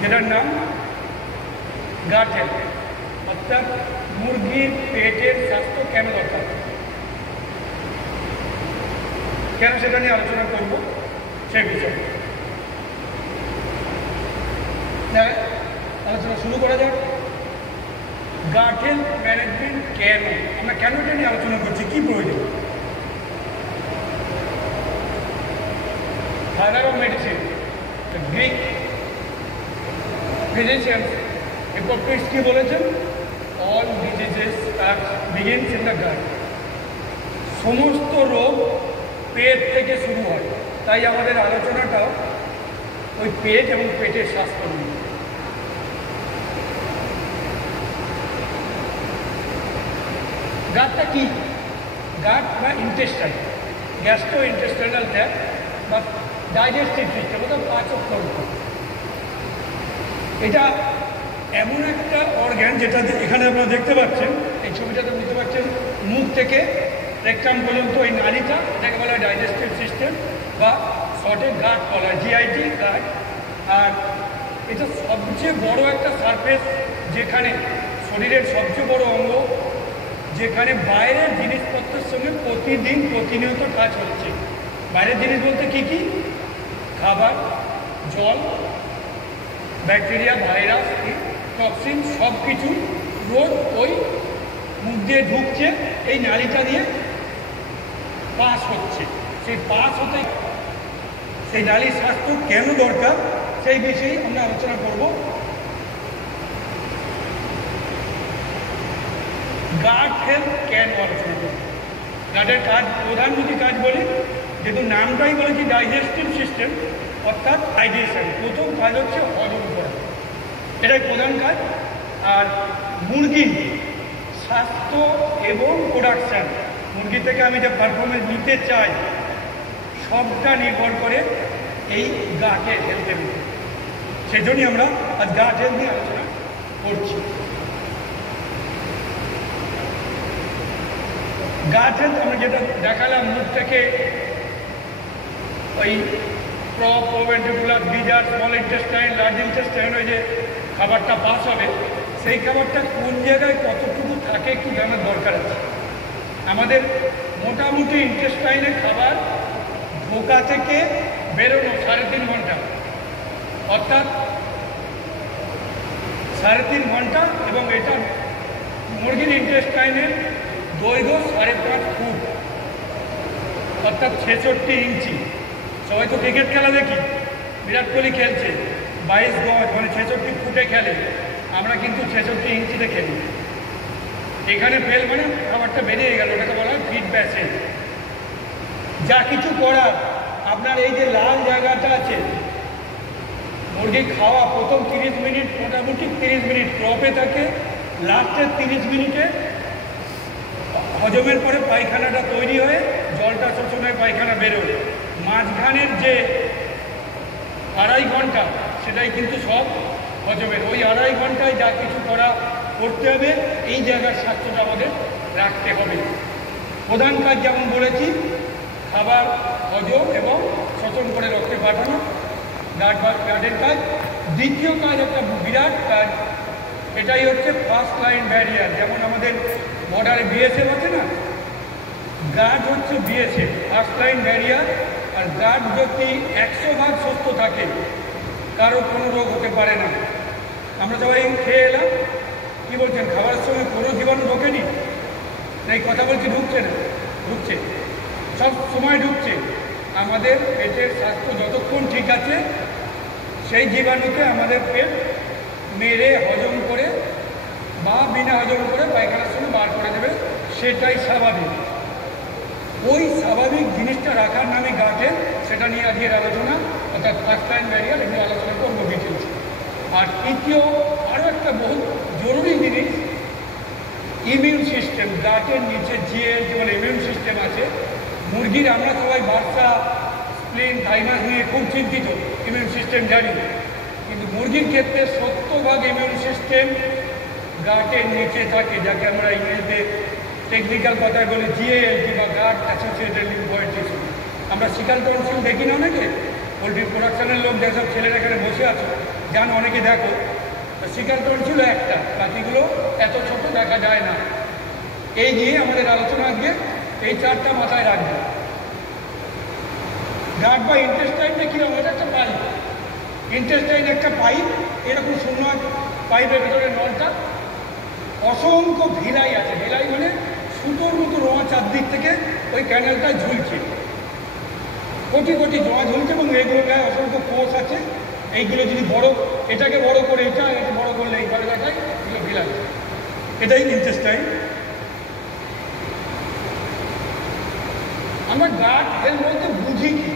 যেটার নাম গাট হেলথ, অর্থাৎ মুরগির পেটের স্বাস্থ্য কেন দরকার, কেন সেটা নিয়ে আলোচনা করব সেই বিষয়ে। আলোচনা শুরু করা যাক। গাট হেলথ ম্যানেজমেন্ট কেন, আমরা কেন এটা নিয়ে আলোচনা করছি, কি প্রয়োজন? Father of medicine, Greek physician Hippocrates কি বলেছেন? All diseases begins in the gut. সমস্ত রোগ পেট থেকে শুরু হয়, তাই আমাদের আলোচনাটাও ওই পেট এবং পেটের স্বাস্থ্য নিয়ে। গাটটা কি? গাট বা ইন্টেস্টাইন, গ্যাস্ট্রো ইন্টেস্টাইনাল ট্র্যাক্ট বা ডাইজেস্টিভ সিস্টেম, অর্থাৎ পাচকতন্ত্র। এটা এমন একটা অর্গ্যান যেটা এখানে আপনারা দেখতে পাচ্ছেন, এই ছবিটাতে বুঝতে পারছেন, মুখ থেকে রেকটাম পর্যন্ত এই নালীটা, এটাকে বলা হয় ডাইজেস্টিভ সিস্টেম বা শর্টে গাট বলা হয়, জিআইটি গাট। আর এটা সবচেয়ে বড় একটা সারফেস, যেখানে শরীরের সবচেয়ে বড় অঙ্গ, যেখানে বাইরের জিনিসপত্রের সঙ্গে প্রতিদিন প্রতিনিয়ত কাজ হচ্ছে। বাইরের জিনিস বলতে কি কি? খাবার, জল, ব্যাকটেরিয়া, ভাইরাস, টক্সিন, সব কিছু রোজ ওই মুখ দিয়ে ঢুকছে, এই নালীটা দিয়ে পাস হচ্ছে। সেই পাস হতে সেই নালীর স্বাস্থ্য কেন দরকার সেই বিষয়ে আমরা আলোচনা করব। গাট হেলথ কেন আলোচনা করব। গাটের কাজ, প্রধান যদি কাজ বলি, যেহেতু নামটাই বলেছি ডাইজেস্টিভ সিস্টেম, অর্থাৎ ডাইজেশন, প্রথম কাজ হচ্ছে হজম করা, এটাই প্রধান কাজ। আর মুরগির স্বাস্থ্য এবং প্রোডাকশান, মুরগি থেকে আমি যে পারফরমেন্স নিতে চাই, সবটা নির্ভর করে এই গাটের হেলথের উপর। সেই জন্যই আমরা আজ গাট হেলথ নিয়ে আলোচনা করছি। গাট হেলথ আমরা যেটা দেখালাম, মুখ থেকে ওই প্রোভেন্ট্রিকুলার, ডিজার, স্মল ইন্টেস্টাইন, লার্জ ইন্টেস্টাইন, ওই যে খাবারটা পাস হবে, সেই খাবারটা কোন জায়গায় কতটুকু থাকে একটু জানার দরকার আছে। আমাদের মোটামুটি ইন্টেস্টাইনের খাবার ঢোকা থেকে বেরোনো 3.5 ঘন্টা, অর্থাৎ 3.5 ঘন্টা। এবং এটা মুরগির ইন্টেস্টাইনের দৈর্ঘ্য 5.5 ফুট, অর্থাৎ 66 ইঞ্চি। সবাই তো ক্রিকেট খেলা দেখি, বিরাট কোহলি খেলছে 22 গজ, মানে 66 ফুটে খেলে। আমরা কিন্তু 66 ইঞ্চিতে খেলি। এখানে ফেল মানে খাবারটা বেরিয়ে গেল, ওটাকে বলা হয় ফিড প্যাসেজ। যা কিছু করার, আপনার এই যে লাল জায়গাটা আছে, মুরগি খাওয়া প্রথম 30 মিনিট, মোটামুটি 30 মিনিট ক্রপে থাকে, লাস্টের 30 মিনিটে হজমের পরে পায়খানাটা তৈরি হয়ে জলটা শোষণ হয়ে পায়খানা বেরোয়। মাঝখানের যে 2.5 ঘন্টা, সেটাই কিন্তু সব হজমের। ওই 2.5 ঘন্টায় যা কিছু করতে হবে, এই জায়গার স্বাস্থ্যটা আমাদের রাখতে হবে। প্রধান কাজ যেমন বলেছি, খাবার হজম এবং শোষণ করে রক্তে পাঠানো, গাটের কাজ। দ্বিতীয় কাজ একটা বিরাট কাজ, এটাই হচ্ছে ফার্স্ট লাইন ব্যারিয়ার। যেমন আমাদের বর্ডারে বিএসএফ আছে না, গাট হচ্ছে বিএসএফ, ফার্স্ট লাইন ব্যারিয়ার। আর গাট যদি 100% সুস্থ থাকে, কারো কোনো রোগ হতে পারে না। আমরা সবাই খেয়ে এলাম, কী বলছেন, খাবারের সময় কোনো জীবাণু ঢোকেনি না? এই কথা বলছি, ঢুকছে না? ঢুকছে, সব সময় ঢুকছে। আমাদের পেটের স্বাস্থ্য যতক্ষণ ঠিক আছে, সেই জীবাণুকে আমাদের পেট মেরে হজম করে বা বিনা হজম করে পায়খানার সময় বার করে দেবে, সেটাই স্বাভাবিক। ওই স্বাভাবিক জিনিসটা রাখার নামে গাটে, সেটা নিয়ে আজকের আলোচনা, অর্থাৎ ফার্স্ট লাইন ব্যারিয়ার, এগুলো আলোচনা করবো ডিটেলস। আর তৃতীয় আরও একটা বহু জরুরি জিনিস, ইমিউন সিস্টেম। গাটের নিচে জিএল, যেমন ইমিউন সিস্টেম আছে মুরগির, আমরা সবাই বার্সা, স্প্লিন, থাইমাস নিয়ে খুব চিন্তিত, ইমিউন সিস্টেম জানি। কিন্তু মুরগির ক্ষেত্রে 70% ইমিউন সিস্টেম গাটের নিচে থাকে, যাকে আমরা ইংরেজিতে টেকনিক্যাল কথায় বলি জিএএলটি বা গাট অ্যাসোসিয়েটেড লিম্ফোয়েড টিস্যু। আমরা সিকাল টনসিল দেখি না অনেকে, পোলট্রি প্রোডাকশনের লোক যেসব ছেলেরা এখানে বসে আছে জানো, অনেকে দেখো শিকার ছিল একটা, বাকিগুলো এত ছোট দেখা যায় না। এই নিয়ে আমাদের আলোচনা আজকে এই চারটা মাথায় রাখবে। গাট বা ইন্টেস্টাইনটা কীরকম? এটা একটা পাইপ, ইন্টেস্টাইন একটা পাইপ, এরকম শূন্য পাইপের ভেতরে নলটা, অসংখ্য ভিলাই আছে। ভিলাই মানে সুতোর মতো রোয়া চারদিক থেকে ওই ক্যানেলটা ঝুলছে, কোটি কোটি জোয়া ঝুলছে, এবং এগুলো গায়ে অসংখ্য কোষ আছে। এইগুলো যদি বড়, এটাকে বড় করে এটা বড় করলে এইভাবে দেখায়, এগুলো ভিলাই, এটাই ইন্টেস্টাইন। আমরা গাট এর মধ্যে বুঝি কি?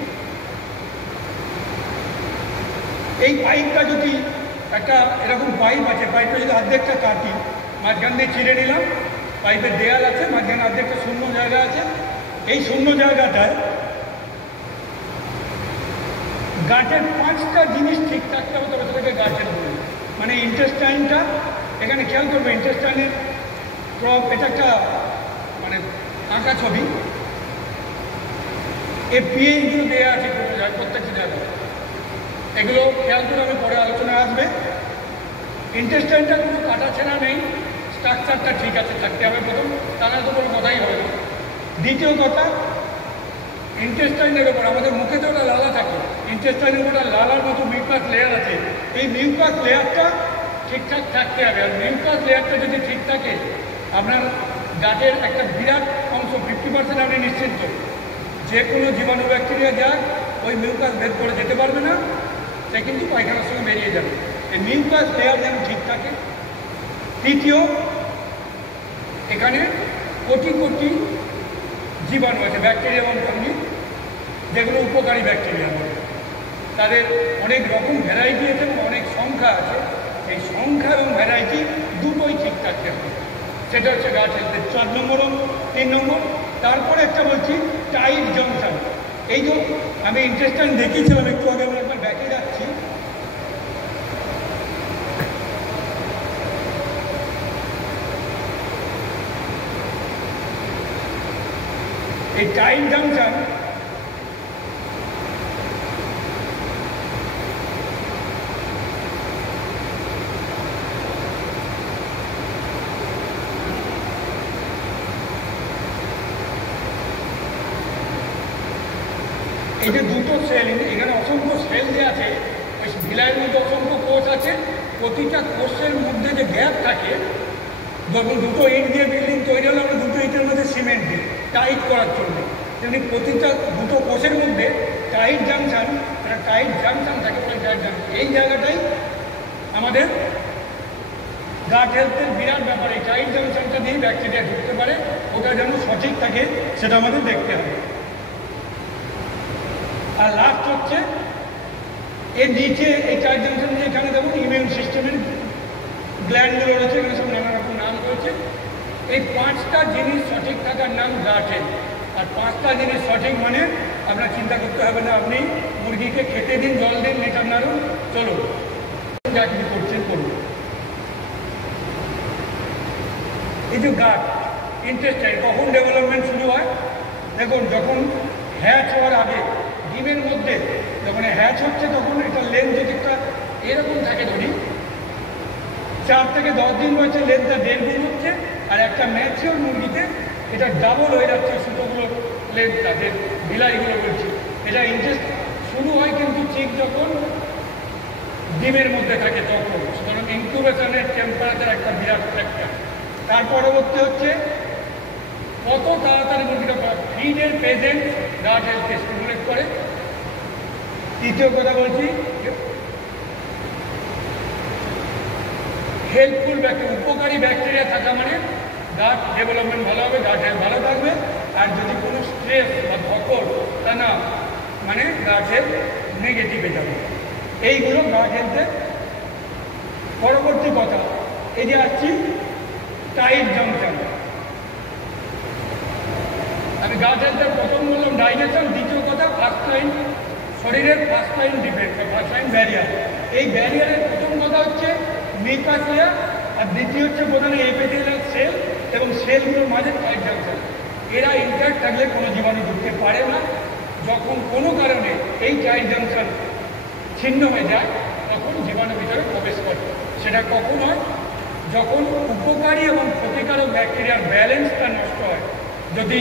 এই পাইপটা যদি একটা এরকম পাইপ আছে, পাইপটা যদি অর্ধেকটা কাটি, মাঝখান দিয়ে চিড়ে নিলাম, পাইপের দেয়াল আছে, মাঝখানে অর্ধেকটা শূন্য জায়গা আছে, এই শূন্য জায়গাটায় গাটের 5টা জিনিস ঠিক থাকতে হবে, তবে সেটাকে গাটের বলি। মানে ইন্টেস্টাইনটা, এখানে খেয়াল করবে ইন্টেস্টাইনের এটা একটা মানে আঁকা ছবি, এর পিএইচগুলো দেওয়া আছে প্রত্যেকটা জায়গায়, এগুলো খেয়াল করে আমি পরে আলোচনায় আসবে। ইন্টেস্টাইনটা কোনো কাটা ছেঁড়া নেই, স্ট্রাকচারটা ঠিক আছে, থাকতে হবে প্রথম, তাহলে তো কোনো কথাই হবে না। দ্বিতীয় কথা, ইন্টেস্টাইনের ওপর আমাদের মুখে তো ওটা লালা থাকে, ইন্টেস্টাইনের ওপর লালার মতো মিউকাস লেয়ার আছে, এই মিউকাস লেয়ারটা ঠিকঠাক থাকতে হবে। আর মিউকাস লেয়ারটা যদি ঠিক থাকে, আপনার গাটের একটা বিরাট অংশ 50% আপনি নিশ্চিন্ত, যে কোনো জীবাণু ব্যাকটেরিয়া যাক ওই মিউকাস ভেদ করে যেতে পারবে না, সে কিন্তু পায়খানার সঙ্গে বেরিয়ে যাবে। এই মিউকাস লেয়ার যেন ঠিক থাকে। তৃতীয়, এখানে কোটি কোটি জীবাণু আছে, ব্যাকটেরিয়া এবং ফাঙ্গি, যেগুলো উপকারী ব্যাকটেরিয়া বলে। তাদের অনেক রকম ভ্যারাইটি আছে এবং অনেক সংখ্যা আছে। এই সংখ্যা এবং ভ্যারাইটি দুটোই ঠিক থাকতে হবে, সেটা হচ্ছে গাট হেলথের 4 নম্বর। 3 নম্বর, তারপরে একটা বলছি টাইট জংশন। এই যে আমি ইন্টেস্টাইন দেখিয়েছিলাম একটু আগে, আমি একবার ব্যাকে যাচ্ছি, এই টাইট জংশন এই যে দুটো সেল, এখানে অসংখ্য সেল যে আছে, ওই ভিলাইয়ের মধ্যে অসংখ্য কোষ আছে। প্রতিটা কোষের মধ্যে যে গ্যাপ থাকে, যখন দুটো ইট দিয়ে বিল্ডিং তৈরি হলে আমরা দুটো ইটের মধ্যে সিমেন্ট দিই টাইট করার জন্য, তেমনি প্রতিটা দুটো কোষের মধ্যে টাইট জাংশন, একটা টাইট জাংশন থাকে, ওই টাইট জাংশন, এই জায়গাটাই আমাদের গাট হেলথের বিরাট ব্যাপার। এই টাইট জাংশনটা দিয়ে ব্যাকটেরিয়া ঢুকতে পারে, ওটা যেন সঠিক থাকে সেটা আমাদের দেখতে হবে। আর লাস্ট হচ্ছে এর নিচে এই টাইট জাংশন দিয়ে এখানে দেখুন ইমিউন সিস্টেমের গ্ল্যান্ডগুলো রয়েছে, এখানে সব নানা রকম নাম রয়েছে। এই 5টা জিনিস সঠিক থাকার নাম গাট হেলথ। আর 5টা জিনিস সঠিক মানে আপনার চিন্তা করতে হবে না, আপনি মুরগিকে খেতে দিন, জল দিন, লিটার নাড়ুন, চলুন, যা কিছু করছেন করুন। এই যে গাট ইন্টেস্টাইন কখন ডেভেলপমেন্ট শুরু হয়? দেখুন, যখন হ্যাচ হওয়ার আগে ডিমের মধ্যে যখন হ্যাচ হচ্ছে, তখন এটা লেন্থ যদি একটা এরকম থাকে, ধরি 4 থেকে 10 দিন বয়সে লেন্থটা 1.5 গুণ হচ্ছে, আর একটা ম্যাচিওর মুরগিতে এটা ডাবল হয়ে যাচ্ছে সুতোগুলোর লেন্থটা, যে ভিলাইগুলো বলছি। এটা ইন্টারেস্ট শুরু হয় কিন্তু ঠিক যখন ডিমের মধ্যে থাকে তখন। সুতরাং ইনকিউবেশনের টেম্পারেচার একটা বিরাট ফ্যাক্টর। তার পরবর্তী হচ্ছে কত তাড়াতাড়ি মুরগিটা ফিডের প্রেজেন্ট গাট হেলথকে স্টিমুলেট করে। তৃতীয় কথা বলছি হেল্পফুল ব্যাকটেরিয়া, উপকারী ব্যাকটেরিয়া থাকা মানে গাট ডেভেলপমেন্ট ভালো হবে, গাট হেলথ ভালো থাকবে। আর যদি কোনো স্ট্রেস বা ধকল তা না, মানে গাট হেলথ নেগেটিভে যাবে। এইগুলো গাট হেলথের পরবর্তী কথা। এই যে আসছি টাইট জাংশন, আমি গাট হেলথের প্রথম বললাম ডাইজেশন, দ্বিতীয় কথা ফার্স্ট লাইন, শরীরের first line defence, first line barrier. এই ব্যারিয়ারের প্রথম কথা হচ্ছে মিউকাস লেয়ার, আর দ্বিতীয় হচ্ছে প্রধানত এপিথেলিয়াল সেল এবং সেলগুলোর মাঝে টাইট জাংশন। এরা ইন্ট্যাক্ট থাকলে কোনো জীবাণু ঢুকতে পারে না। যখন কোনো কারণে এই টাইট জাংশন ছিন্ন হয়ে যায় তখন জীবাণু ভিতরে প্রবেশ করে। সেটা কখন হয়? যখন উপকারী এবং ক্ষতিকারক ব্যাকটেরিয়ার ব্যালেন্সটা নষ্ট হয়। যদি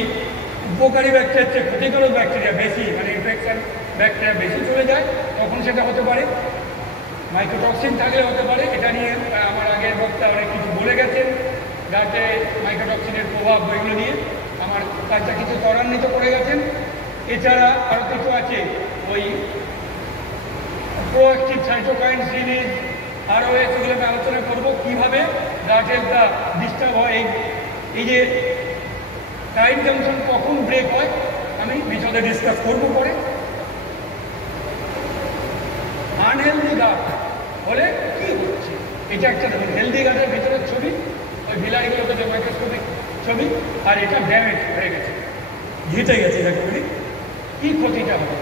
উপকারী ব্যাকটেরিয়ার চেয়ে ক্ষতিকারক ব্যাকটেরিয়া বেশি, মানে ইনফেকশন ব্যাকটেরিয়া বেশি চলে যায়, তখন সেটা হতে পারে। মাইক্রোটক্সিন থাকলে হতে পারে। এটা নিয়ে আমার আগের বক্তা অনেক কিছু বলে গেছেন, যাতে মাইক্রোটক্সিনের প্রভাব এগুলো নিয়ে আমার কাজটা কিছু ত্বরান্বিত করে গেছেন। এছাড়া আরও কিছু আছে, ওই প্রোঅ্যাক্টিভ সাইটোকাইন সিরিজ আরও সেগুলো আমি আলোচনা করবো কীভাবে গাট হেলথটা ডিস্টার্ব হয়। এই যে টাইট জাংশন কখন ব্রেক হয় আমি বিশদে ডিসকাস করবো পরে। আনহেলদি গাট হলে কী হচ্ছে, এটা একটা দেখুন হেলদি গাটের ভিতরের ছবি, ওই বিলাইগুলোতে যে মাইক্রোস্কোপিক ছবি, আর এটা ড্যামেজ হয়ে গেছে, ঘেটে গেছে। এগুলি কী ক্ষতিটা হবে?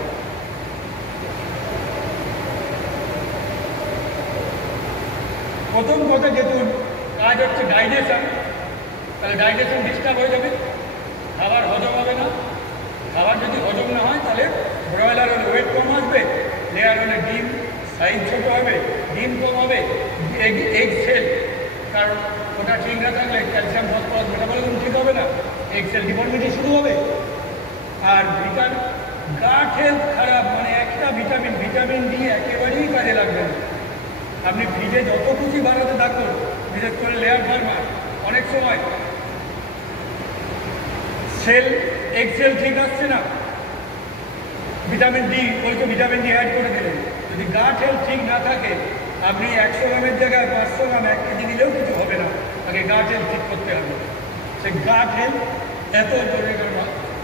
প্রথম কথা যেহেতু কাজ হচ্ছে ডাইজেশন, তাহলে ডাইজেশন ডিস্টার্ব হয়ে যাবে, খাবার হজম হবে না। খাবার যদি হজম না হয় তাহলে ব্রয়লারের ওয়েট কম আসবে, লেয়ার হলে ডিম সাইজ ছোটো হবে, ডিম কম হবে, এগ সেল, কারণ ওটা ঠিক না থাকলে ক্যালসিয়াম ফসফরাস মেটাবলিজম ঠিক হবে না, এগ সেল ডিফর্মিটি শুরু হবে। আর গাট হেলথ খারাপ মানে একটা ভিটামিন ডি একেবারেই কাজে লাগবে না। আপনি ফ্রিজে যত খুশি বানাতে থাকুন, বিশেষ করে লেয়ার ফার্মার, অনেক সময় এগ সেল ঠিক আসছে না, ভিটামিন ডি বলছে ভিটামিন ডি অ্যাড করে দিলেন। যদি গাট হেলথ ঠিক না থাকে, আপনি 100 গ্রামের জায়গায় 500 গ্রাম 1 কেজি দিলেও কিছু হবে না। আগে গাট হেলথ ঠিক করতে হবে। সেই গাট হেলথ এত জরুরি।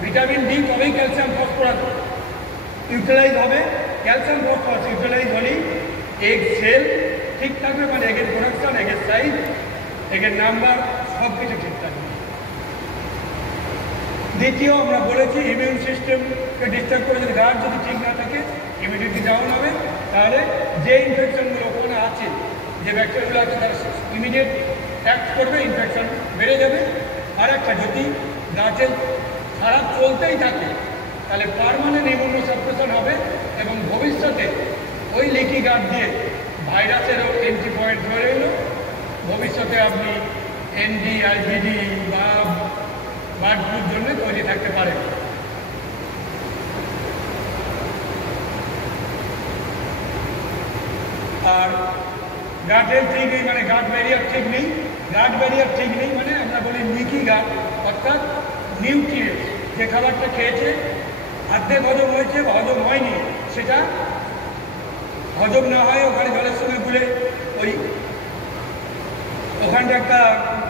ভিটামিন ডি তবেই ক্যালসিয়াম ফসফরাস ইউটিলাইজ হবে। ক্যালসিয়াম ফসফরাস ইউটিলাইজ হলেই এগ সেল ঠিক থাকবে, মানে এগের প্রোডাকশন, এগের সাইজ, এগের নাম্বার সব কিছু ঠিক থাকবে। দ্বিতীয় আমরা বলেছি ইমিউন সিস্টেমকে ডিস্টার্ব করে যদি গার্ড যদি ঠিক না থাকে, ইমিউনিটি ডাউন হবে, তাহলে যে ইনফেকশনগুলো ওখানে আছে, যে ব্যাকটেরিয়াগুলো আছে, তারা ইমিডিয়েট অ্যাক্ট করবে, ইনফেকশন বেড়ে যাবে। আর একটা, যদি গাটের খারাপ চলতেই থাকে তাহলে পার্মানেন্ট ইমিউনো সাপ্রেশন হবে, এবং ভবিষ্যতে ওই লিকি গার্ড দিয়ে ভাইরাসেরও এন্ট্রি পয়েন্ট ধরে এলো। ভবিষ্যতে আপনি এনডি, আইভিডি বা বার্ড ফ্লুর জন্য তৈরি থাকতে পারে। আর গাটের ঠিক নেই মানে গাট ব্যারিয়ার ঠিক নেই। গাট ব্যারিয়ার ঠিক নেই মানে আমরা বলি লিকি গাট, অর্থাৎ নিউট্রিয়েন্টস, যে খাবারটা খেয়েছে অর্ধেক হজম হয়েছে বা হজম হয়নি, সেটা হজম না হয় ওখানে জলের সঙ্গে গুলে ওই ওখানটা একটা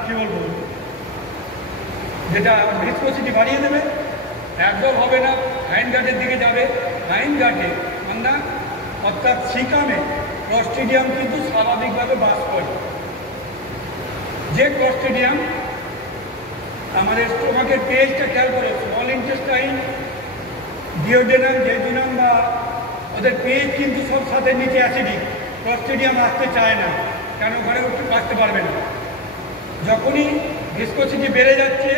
কী বলবো, যেটা ভিসকোসিটি বাড়িয়ে দেবে, একদম হবে না, হাইন গাটের দিকে যাবে। হাইন গাটে আমরা অর্থাৎ সিকামে ক্লস্ট্রিডিয়াম কিন্তু স্বাভাবিকভাবে বাস করে। যে ক্লস্ট্রিডিয়াম আমাদের স্টোমাকের পেজটা খেয়াল করে, স্মল ইন্টেস্টাইন, ডিওডেনাম, জেজুনাম বা ওদের পেজ কিন্তু সব সাথে নিচে অ্যাসিডিক। ক্লস্ট্রিডিয়াম আসতে চায় না, কেন? ওখানে আসতে পারবে না। যখনই ভিসকোসিটি বেড়ে যাচ্ছে,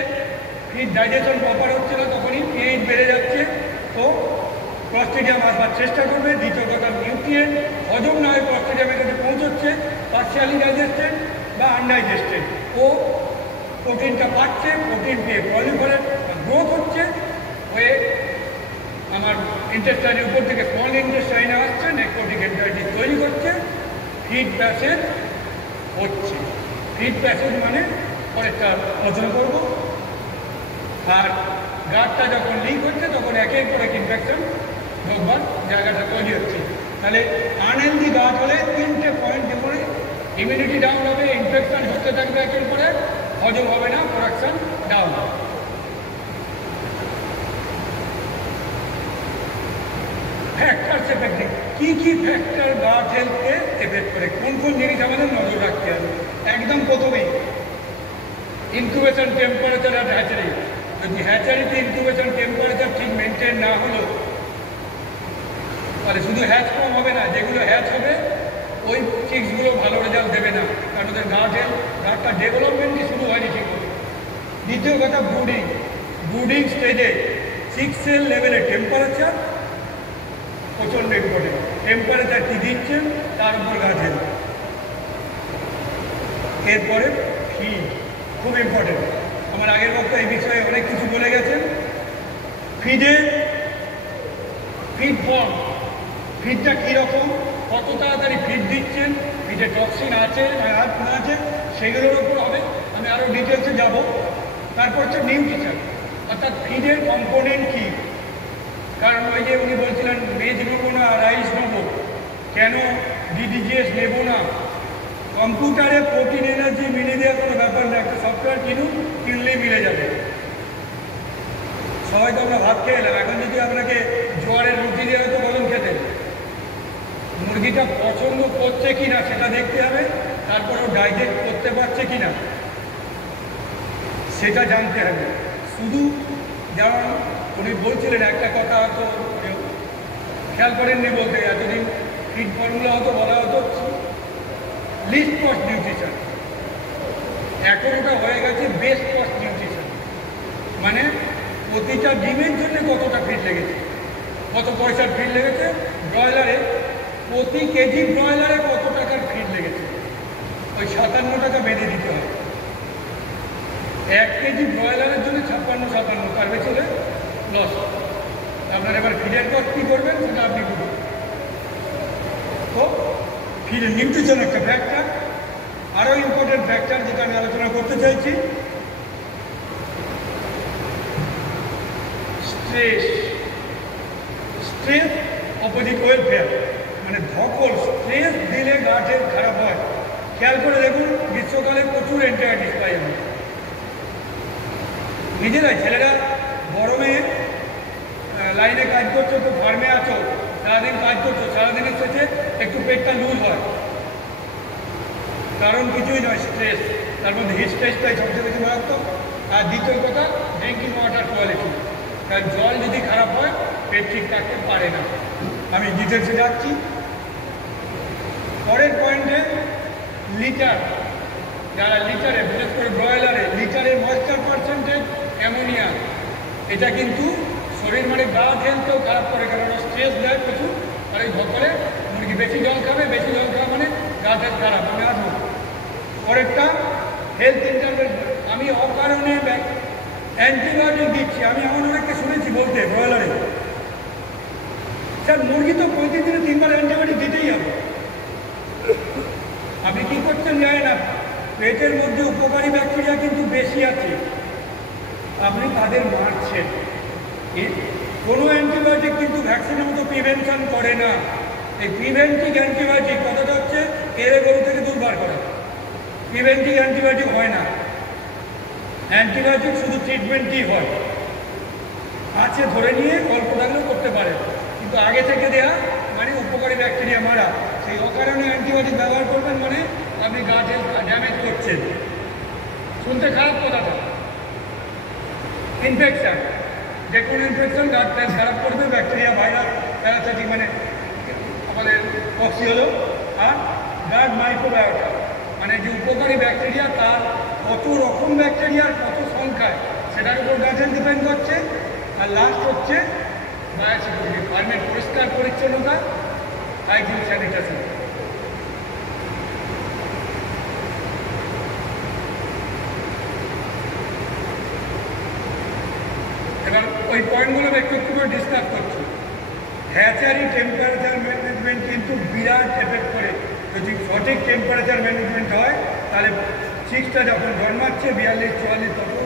ফিড ডাইজেশন প্রপার হচ্ছে না, তখনই পেজ বেড়ে যাচ্ছে, তো ক্লস্ট্রিডিয়াম আসবার চেষ্টা করবে। দ্বিতীয় কথা, নিউট্রিয়েন্ট হজম না হয় ক্লস্ট্রিডিয়ামের কাছে পৌঁছচ্ছে, পার্শিয়ালি ডাইজেস্টেড বা আনডাইজেস্টেড। ও প্রোটিনটা পাচ্ছে, প্রোটিন পেয়ে প্রলিফারেট গ্রোথ হচ্ছে, হয়ে আমার ইন্টেস্টাইনের উপর থেকে স্মল ইন্টেস্টাইনে আসছে, নেক্রোটিক এন্টারাইটিস তৈরি করছে, ফিড প্যাসেজ হচ্ছে। ফিড প্যাসেজ মানে পরেরটা আলোচনা করব। আর গাটটা যখন লিক হচ্ছে তখন একের পর এক ইনফেকশন ঢোকবার জায়গাটা তৈরি হচ্ছে। তাহলে আনহেলদি গাট হলে 3টে পয়েন্ট যেমন ইমিউনিটি ডাউন হবে, ইনফেকশন হতে থাকবে একের পরে, হজম হবে না, প্রোডাকশন ডাউন হবে। ফ্যাক্টরস এফেক্টিং, কী ফ্যাক্টর গাট হেলথকে এফেক্ট করে, কোন কোন জিনিস আমাদের নজর রাখতে হবে। একদম প্রথমেই ইনকিউবেশন টেম্পারেচার আর হ্যাচারি। যদি হ্যাচারিতে ইনকিউবেশন টেম্পারেচার ঠিক মেনটেন না হলো, তাহলে শুধু হ্যাচ কম হবে না, যেগুলো হ্যাচ হবে ওই চিক্সগুলো ভালো রেজাল্ট দেবে না, কারণ ওদের গাটটা ডেভেলপমেন্টই শুরু হয়নি ঠিক মতো। দ্বিতীয় কথা, ব্রুডিং স্টেজে 6 লেভেলে টেম্পারেচার প্রচণ্ড ইম্পর্টেন্ট। টেম্পারেচার কী দিচ্ছেন তার উপর গাছের। এরপরে ফিড খুব ইম্পর্টেন্ট। আমার আগের বক্তা এই বিষয়ে অনেক কিছু বলে গেছেন। ফিড ফর্ম, ফিডটা কীরকম, কত তাড়াতাড়ি ফিড দিচ্ছেন, ফিডে টক্সিন আছে না আছে সেগুলোর উপর হবে। আমি আরও ডিটেলসে যাব। তারপর হচ্ছে নিউট্রিশন, অর্থাৎ ফিডের কম্পোনেন্ট কী। কারণ ওই যে উনি বলছিলেন মেজ নেবো না রাইস নেবো, কেন ডিডিজিএস নেব না। কম্পিউটারে প্রোটিন এনার্জি মিলিয়ে দেওয়ার কোনো ব্যাপার না, একটা সফটওয়্যার কিনলেই মিলে যাবে। সবাই তো আমরা ভাত খেয়ে এলাম, এখন যদি আপনাকে জোয়ারের রুটি দিয়ে হয়তো বলুন খেতে, মুরগিটা পছন্দ করছে কি না সেটা দেখতে হবে, তারপরেও ডাইজেস্ট করতে পারছে কি না সেটা জানতে হবে। শুধু যেমন উনি বলছিলেন একটা কথা হয়তো খেয়াল করেননি বলতে, এতদিন ফিড ফর্মুলা হতো বলা হতো লিস্ট কস্ট নিউট্রিশন, এখন ওটা হয়ে গেছে বেস্ট কস্ট নিউট্রিশন। মানে প্রতিটা ডিমের জন্য কতটা ফিড লেগেছে, কত পয়সার ফিড লেগেছে। ব্রয়লারে প্রতি কেজি ব্রয়লারে কত টাকার ফিড লেগেছে, ওই 57 টাকা বেঁধে দিতে হয়। 1 কেজি ব্রয়লারের জন্য 56, তার বেশি হলে লস। আপনার এবার ফিডের কস্ট কী করবেন সেটা আপনি বুঝুন। তো ফিডের নিউট্রিশন একটা ফ্যাক্টর। আরও ইম্পর্টেন্ট ফ্যাক্টর যেটা আমি আলোচনা করতে চাইছি, স্ট্রেস। স্ট্রেস অপোজিট ওয়েলফেয়ার, মানে ধকল। স্ট্রেস দিলে গাট হেলথ খারাপ হয়। খেয়াল করে দেখুন, গ্রীষ্মকালে প্রচুর অ্যান্টিবায়োটিক পাই আমি নিজেরাই। ছেলেরা গরমে লাইনে কাজ করছো, তো ফার্মে আছো, সারাদিন কাজ করছো, সারাদিনের শেষে একটু পেটটা লুজ হয়, কারণ কিছুই নয় স্ট্রেস। তার মধ্যে হিট স্ট্রেসটাই সবচেয়ে বেশি মারাত্মক। আর দ্বিতীয় কথা ড্রিঙ্কিং ওয়াটার কোয়ালিটি, কারণ জল যদি খারাপ হয় পেট ঠিক থাকতে পারে না। আমি ডিটেলসে যাচ্ছি। পরের পয়েন্টে লিটার, যারা লিটারে, বিশেষ করে ব্রয়লারে লিটারের ময়েশ্চার পার্সেন্টেজ অ্যামোনিয়া, এটা কিন্তু শরীর মানে গাট হেলথকেও খারাপ করে, কারণ স্ট্রেস দেয় প্রচুর। আর এই ধকলে মুরগি বেশি জল খাবে, বেশি জল খাওয়া মানে গাট হেলথ খারাপ। আমি আসবো পরেরটা হেলথ ইন্টারভেনশন। আমি অকারণে অ্যান্টিবায়োটিক দিচ্ছি। আমি এমন অনেককে শুনেছি বলতে ব্রয়লারে, স্যার মুরগি তো প্রতিদিনে 3 বার অ্যান্টিবায়োটিক দিতেই হবে। আপনি কী করছেন জানেন না, পেটের মধ্যে উপকারী ব্যাকটেরিয়া কিন্তু বেশি আছে, আপনি তাদের মারছেন। কোনো অ্যান্টিবায়োটিক কিন্তু ভ্যাকসিনের মতো প্রিভেনশন করে না। এই প্রিভেন্টিভ অ্যান্টিবায়োটিক কথাটা হচ্ছে এর গরু থেকে দূর বার করা। প্রিভেন্টিভ অ্যান্টিবায়োটিক হয় না, অ্যান্টিবায়োটিক শুধু ট্রিটমেন্টই হয়। আছে ধরে নিয়ে অল্প থাকলেও করতে পারে, কিন্তু আগে থেকে দেয়া মানে উপকারী ব্যাকটেরিয়া মারা। সেই অকারণে অ্যান্টিবায়োটিক ব্যবহার করবেন মানে আপনি গাট হেলথ ড্যামেজ করছেন। শুনতে খারাপ কথাটা। ইনফেকশান, যে কোনো ইনফেকশন গাট হেলথ খারাপ করবে। ব্যাকটেরিয়া, ভাইরাস, প্যারাসাইটিক মানে আমাদের পক্সি হলো। আর গাট মাইক্রোবায়োটা মানে যে উপকারী ব্যাকটেরিয়া, তার কত রকম ব্যাকটেরিয়ার কত সংখ্যায় সেটার উপর গাট হেলথ ডিপেন্ড করছে। আর লাস্ট হচ্ছে বায়োসিকিউরিটি, ফার্মের পরিষ্কার পরিচ্ছন্নতা, হাইজিন, স্যানিটেশন। এবার ওই পয়েন্টগুলো একটু করে ডিসকাস করছি। হ্যাচারি টেম্পারেচার ম্যানেজমেন্ট কিন্তু বিরাট এফেক্ট করে। যদি সঠিক টেম্পারেচার ম্যানেজমেন্ট হয় তাহলে চিক্সটা যখন জন্মাচ্ছে 42-44 তখন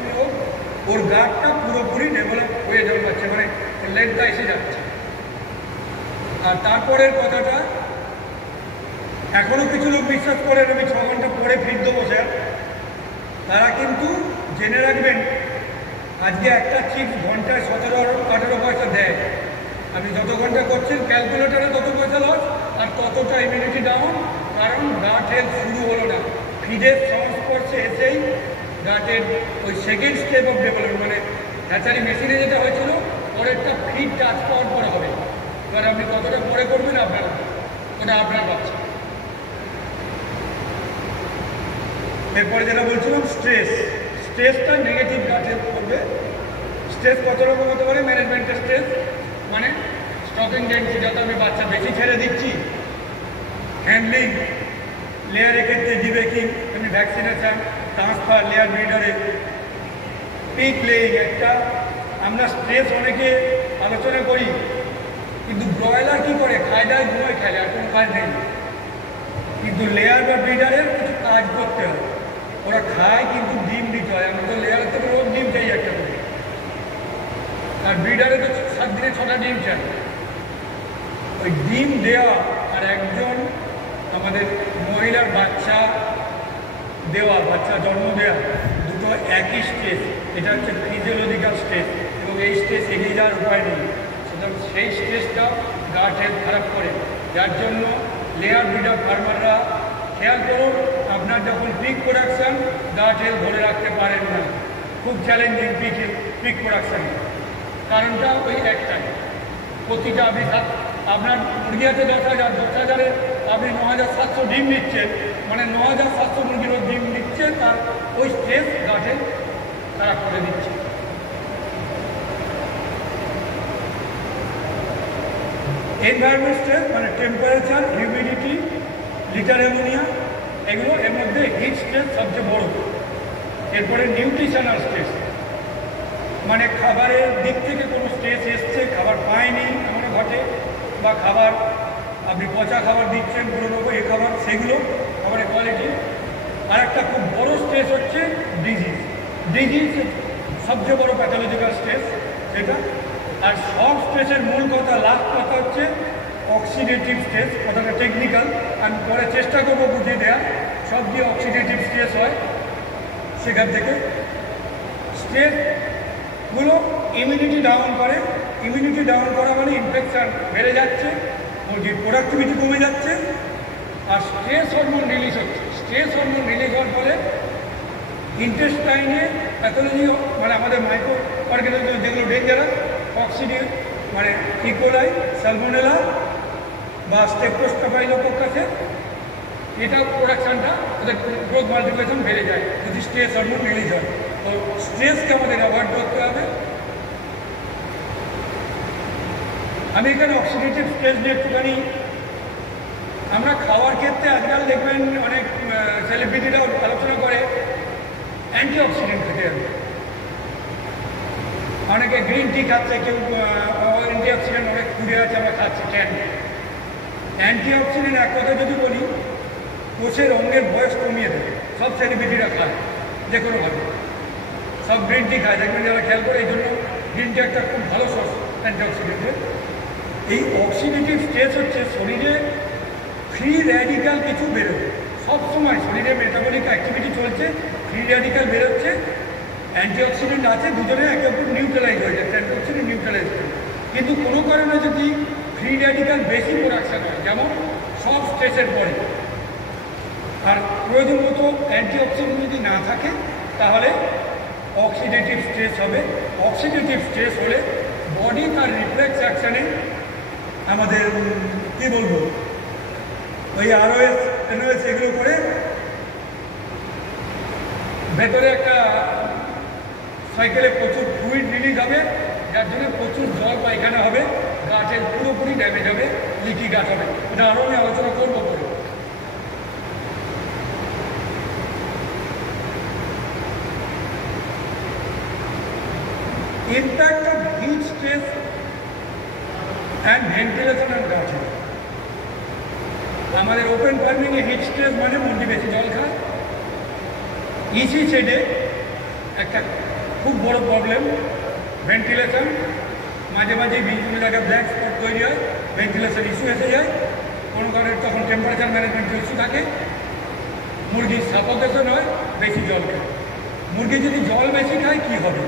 ওর গাটটা পুরোপুরি ডেভেলপ হয়ে জন্মাচ্ছে, মানে ওর লেন্থটা এসে যাচ্ছে। আর তারপরের কথাটা, এখনও কিছু লোক বিশ্বাস করেন আমি 6 ঘন্টা পরে ফিড দেবো স্যার। তারা কিন্তু জেনে রাখবেন আজকে একটা চিপস ঘন্টায় 17-18 পয়সা দেয়। আপনি যত ঘন্টা করছেন ক্যালকুলেটারে তত পয়সা লস, আর ততটা ইমিউনিটি ডাউন, কারণ গাট হেলথ শুরু হলো না। ফিডের সংস্পর্শে এসেই গাটের ওই সেকেন্ড স্টেপ অফ ডেভেলপমেন্ট, মানে হ্যাচারি মেশিনে যেটা হয়েছিল পরেরটা ফিড টাচ পাওয়ার পরে হবে। এবার আপনি কতটা পরে করবেন আপনার, ওটা আপনার বাচ্চা। এরপরে যেটা বলছিলাম স্ট্রেসটা নেগেটিভ গাট হেলথ করবে। স্ট্রেস কত রকম হতে পারে? ম্যানেজমেন্টের স্ট্রেস মানে স্টকিং ডেন্সিটি, যত আমি বাচ্চা বেশি ছেড়ে দিচ্ছি, হ্যান্ডলিং, লেয়ারের ক্ষেত্রে ডিবেকিং, এমনি ভ্যাকসিনেশন, ট্রান্সফার, লেয়ার ব্রিডারে, পিক লেইং। একটা আমরা স্ট্রেস অনেকে আলোচনা করি, কিন্তু ব্রয়লার কী করে? খায় দায় ঘুমায়, খেলে, আর কোনো কাজ নেই। কিন্তু লেয়ার বা ব্রিডারের কিছু কাজ করতে হয়। ওরা খায় কিন্তু ডিম দিতে হয়। আমরা তো লেয়ারের থেকে রোজ ডিম চাই একটা করে, আর ব্রিডারে তো 7 দিনে 6টা ডিম চাই। ওই ডিম দেওয়া আর একজন আমাদের মহিলার বাচ্চা দেওয়া, বাচ্চা জন্ম দেওয়া, দুটো একই স্টেজ। এটা হচ্ছে ফিজিওলজিক্যাল স্টেজ, এবং এই স্টেজ এগিয়ে যাওয়ার উপায় নেই। সুতরাং সেই স্টেজটা গার্ড হেলথ খারাপ করে, যার জন্য লেয়ার ব্রিডার ফার্মাররা খেয়াল করুন, আপনার যখন পিক প্রোডাকশান গার্ড হেলথ ধরে রাখতে পারেন না। খুব চ্যালেঞ্জিং পিক প্রোডাকশান। কারণটা ওই একটাই, প্রতিটা আপনি আপনার মুরগি আছে 10,000, 10,000-এ আপনি 9,700 ডিম দিচ্ছেন, মানে 9,700 মুরগিরও ডিম দিচ্ছে, তার ওই স্ট্রেস গার্ডে তারা করে দিচ্ছে। এনভায়রনমেন্ট স্ট্রেস মানে টেম্পারেচার, হিউমিডিটি, লিটার অ্যামোনিয়া, এগুলো। এর মধ্যে হিট স্ট্রেস সবচেয়ে বড়। এরপরে নিউট্রিশনাল স্ট্রেস মানে খাবারের দিক থেকে কোনো স্ট্রেস এসছে, খাবার পায়নি এমন ঘটে, বা খাবার আপনি পচা খাবার দিচ্ছেন, পুরোনো খাবার, সেগুলো খাবারের কোয়ালিটি। আর একটা খুব বড় স্ট্রেস হচ্ছে ডিজিজ। ডিজিজ সবচেয়ে বড় প্যাথোলজিক্যাল স্ট্রেস সেটা। আর সব স্ট্রেসের মূল কথা, লাস্ট কথা হচ্ছে অক্সিডেটিভ স্ট্রেস। কথাটা টেকনিক্যাল, আমি পরে চেষ্টা করবো বুঝিয়ে দেওয়া। সব দিয়ে অক্সিডেটিভ স্ট্রেস হয়। সেখান থেকে স্ট্রেসগুলো ইমিউনিটি ডাউন করে। ইমিউনিটি ডাউন করা মানে ইনফেকশান বেড়ে যাচ্ছে, মুরগির প্রোডাক্টিভিটি কমে যাচ্ছে, আর স্ট্রেস হরমোন রিলিজ হচ্ছে। স্ট্রেস হরমোন রিলিজ হওয়ার ফলে ইন্টেস্টাইনে প্যাথোলজি, মানে আমাদের মাইক্রো অর্গানিজম যেগুলো ডেঞ্জারাস, অক্সিডি মানে ইকোলাই, সালমোনেলা বা স্টেপ্টোস্টাফাইলোকোকাসে, এটা প্রোডাকশানটা ওদের গ্রোথ মাল্টিপ্লিকেশন বেড়ে যায় যদি স্ট্রেস হরমোন রিলিজ হয়। তো স্ট্রেসকে আমাদের অ্যাভয়েড করতে হবে। আমি এখানে অক্সিডেটিভ স্ট্রেস নিয়ে একটুখানি, আমরা খাওয়ার ক্ষেত্রে আজকাল দেখবেন অনেক সেলিব্রিটিরাও আলোচনা করে অ্যান্টিঅক্সিডেন্ট খেতে হবে। অনেকে গ্রিন টি খাচ্ছে, কেউ অ্যান্টিঅক্সিডেন্ট অনেক ঘুরে আছে, আমরা খাচ্ছি কেন? অ্যান্টিঅক্সিডেন্ট এক কথা যদি বলি, কোষের অঙ্গের বয়স কমিয়ে দেবে। সব সেলিব্রিটিরা খায় যে কোনোভাবে, সব গ্রিন টি খায়, দেখবেন যারা খেয়াল করে। এই জন্য গ্রিন টি একটা খুব ভালো সোর্স অ্যান্টিঅক্সিডেন্টের। এই অক্সিডেটিভ স্ট্রেস হচ্ছে শরীরে ফ্রি র্যাডিক্যাল কিছু বেরোবে সবসময়। শরীরে মেটাবলিক অ্যাক্টিভিটি চলছে, ফ্রি র্যাডিক্যাল বেরোচ্ছে, অ্যান্টিঅক্সিডেন্ট আছে, দুজনে একে অপর নিউট্রালাইজ হয়ে যাচ্ছে, অ্যান্টিঅক্সিডেন্ট নিউট্রালাইজ করে। কিন্তু কোনো কারণে যদি ফ্রি র্যাডিক্যাল বেশি প্রোডাকশান হয়, যেমন সব স্ট্রেসের পরে, আর প্রয়োজন মতো অ্যান্টিঅক্সিডেন্ট যদি না থাকে, তাহলে অক্সিডেটিভ স্ট্রেস হবে। অক্সিডেটিভ স্ট্রেস হলে বডি তার রিফ্লেক্স অ্যাকশানে আমাদের কী বলবো, ওই আরওএস, এনওএস এগুলো করে ভেতরে একটা সাইকেলে প্রচুর ফ্লুইড রিলিজ হবে, যার জন্য প্রচুর জল পায়খানা হবে, গাছের পুরোপুরি ড্যামেজ হবে, লিকি গাছ হবে। এটা আরও আমি আলোচনা করবো পরে। Impact of heat stress and ventilation and garden. আমাদের ওপেন ফার্মিংয়ে হিট স্ট্রেস মানে মুরগি বেশি জল খায়। ইসি শেডে একটা খুব বড় প্রবলেম ভেন্টিলেশন। মাঝে মাঝে বিভিন্ন জায়গায় ব্ল্যাক স্পট তৈরি হয়, ভেন্টিলেশন ইস্যু এসে যায়। কোনো কারণে তখন টেম্পারেচার ম্যানেজমেন্টের ইস্যু থাকে, মুরগির সাফোকেশন হয়, বেশি জল খায়। মুরগি যদি জল বেশি খায় কী হবে?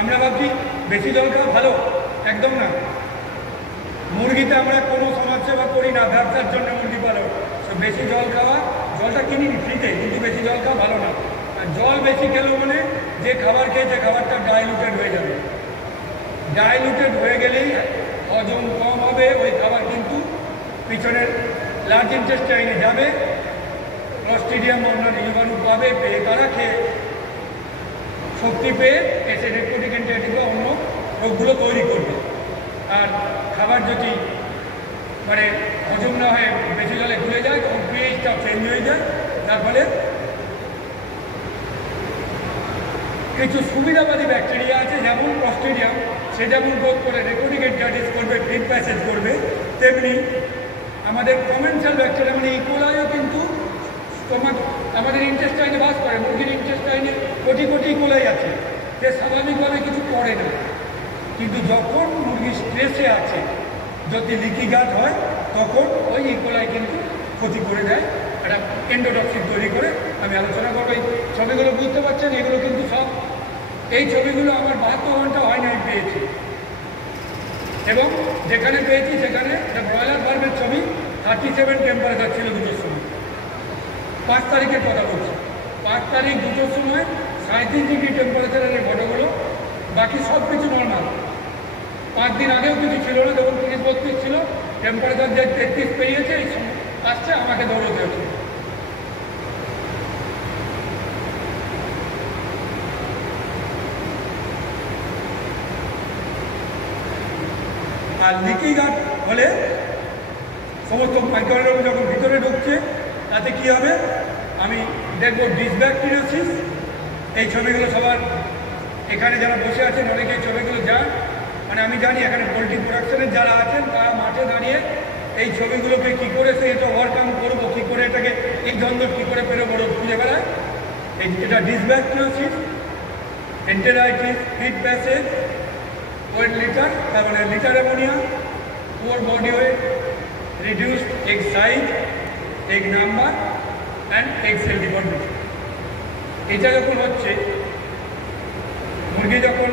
আমরা ভাবছি বেশি জল খাওয়া ভালো, একদম না। মুরগিতে আমরা কোনো সমাজসেবা করি না, ব্যবসার জন্য মুরগি পালন। তো বেশি জল খাওয়া, জলটা কিনিনি ফ্রিতে, কিন্তু বেশি জল খাওয়া ভালো না। আর জল বেশি খেলেও মানে যে খাবার খেয়েছে খাবারটা ডাইলুটেড হয়ে যাবে। ডাইলুটেড হয়ে গেলেই হজম কম হবে, ওই খাবার কিন্তু পিছনের লার্জ ইন্টেস্টাইনে যাবে, ক্লস্ট্রিডিয়াম অন্যান্য জীবাণু পাবে, পেয়ে তারা খেয়ে শক্তি পেয়ে এসে নেক্রোটিক এন্টারাইটিস বা অন্য রোগগুলো তৈরি করবে। আর খাবার যদি মানে হজম না হয়ে বেশি জলে ঘুরে যায় তখন পিএইচটা চেঞ্জ হয়ে যায়, তার ফলে কিছু সুবিধাবাদী ব্যাকটেরিয়া আছে যেমন ক্লস্ট্রিডিয়াম, সে যেমন গ্রোথ করে নেক্রোটিক এন্টারাইটিস করবে, ফিড প্যাসেজ করবে, তেমনি আমাদের কমেন্সাল ব্যাকটেরিয়া মানে ইকোলাইও কিন্তু আমাদের ইন্টেস্টাইনে বাস করে। মুরগির ইন্টেস্টাইনে কোটি কোটি ইকোলাই আছে, সে স্বাভাবিকভাবে কিছু করে না, কিন্তু যখন মুরগি স্ট্রেসে আছে, যদি লিকি গাট হয় তখন ওই ইকোলাই কিন্তু ক্ষতি করে দেয়, একটা এন্ডোটক্সিন তৈরি করে। আমি আলোচনা করবো, এই ছবিগুলো বুঝতে পারছেন, এগুলো কিন্তু সব এই ছবিগুলো আমার 72 ঘন্টা হয় না আমি পেয়েছি, এবং যেখানে পেয়েছি সেখানে একটা ব্রয়লার ফার্মের ছবি 37 টেম্পারেচার ছিল দুটোর সময়। 5 তারিখের কথা বলছি, 5 তারিখ দুটোর সময় 37 ডিগ্রি টেম্পারেচারের এই ফটোগুলো, বাকি সব কিছু নর্মাল। 5 দিন আগেও কিছু ছিল না, যখন 30-32 ছিল, টেম্পারেচার যে 33 পেরিয়েছে এই আসছে, আমাকে দৌড়তে হচ্ছে। আর লিকি গাট হলে সমস্ত মাইক্রোঅর্গানিজম যখন ভিতরে ঢুকছে, তাতে কী হবে আমি দেখব ডিসব্যাকটেরিওসিস। এই ছবিগুলো সবার এখানে যারা বসে আছেন অনেকে এই ছবিগুলো যান, মানে আমি জানি এখানে পোলট্রি প্রোডাকশনের যারা আছেন তারা মাঠে দাঁড়িয়ে এই ছবিগুলোকে কী করে সে এটা ওভারকাম করবো, কী করে এটাকে এই দ্বন্দ্ব কী করে পেরোবো, খুঁজে বেড়ায়। এটা dysbacteriosis, enteritis, feed passage, wet litter, তার মানে litter ammonia, poor body weight, reduced egg size, egg number and egg shell deformation. এটা যখন হচ্ছে, মুরগি যখন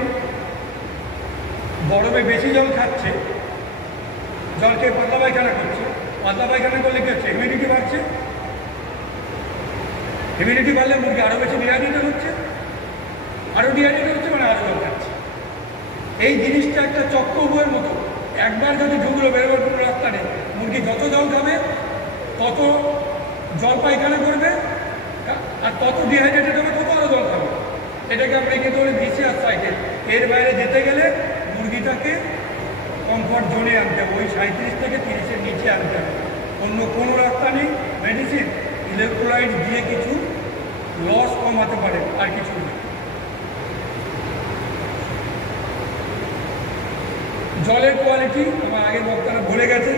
গরমে বেশি জল খাচ্ছে, জলকে পাতলা পায়খানা করছে, পাতলা পায়খানা করলে কী হচ্ছে, হিউমিডিটি বাড়ছে, হিউমিডিটি বাড়লে মুরগি আরও বেশি ডিহাইড্রেটেড হচ্ছে, আরও ডিহাইড্রেটেড হচ্ছে, মানে আরও জল খাচ্ছে। এই জিনিসটা একটা চক্রব্যূহের মতো, একবার যদি ঢুকলো বেরোবার কোনো রাস্তা নেই, মুরগি যত জল খাবে তত জল পায়খানা করবে, আর তত ডিহাইড্রেটেড হবে, তত আরও জল খাবে। এটাকে আমরা কিন্তু বলি ভিসিয়াস সাইকেল। এর বাইরে যেতে গেলে মুরগিটাকে কমফর্ট জোনে আনতে হবে, ওই 37 থেকে 30-এর নিচে আনতে হবে, অন্য কোনো রাস্তা নেই। মেডিসিন, ইলেকট্রোলাইট দিয়ে কিছু লস কমাতে পারে, আর কিছু নেই। জলের কোয়ালিটি আমার আগের বক্তারা বলে গেছেন,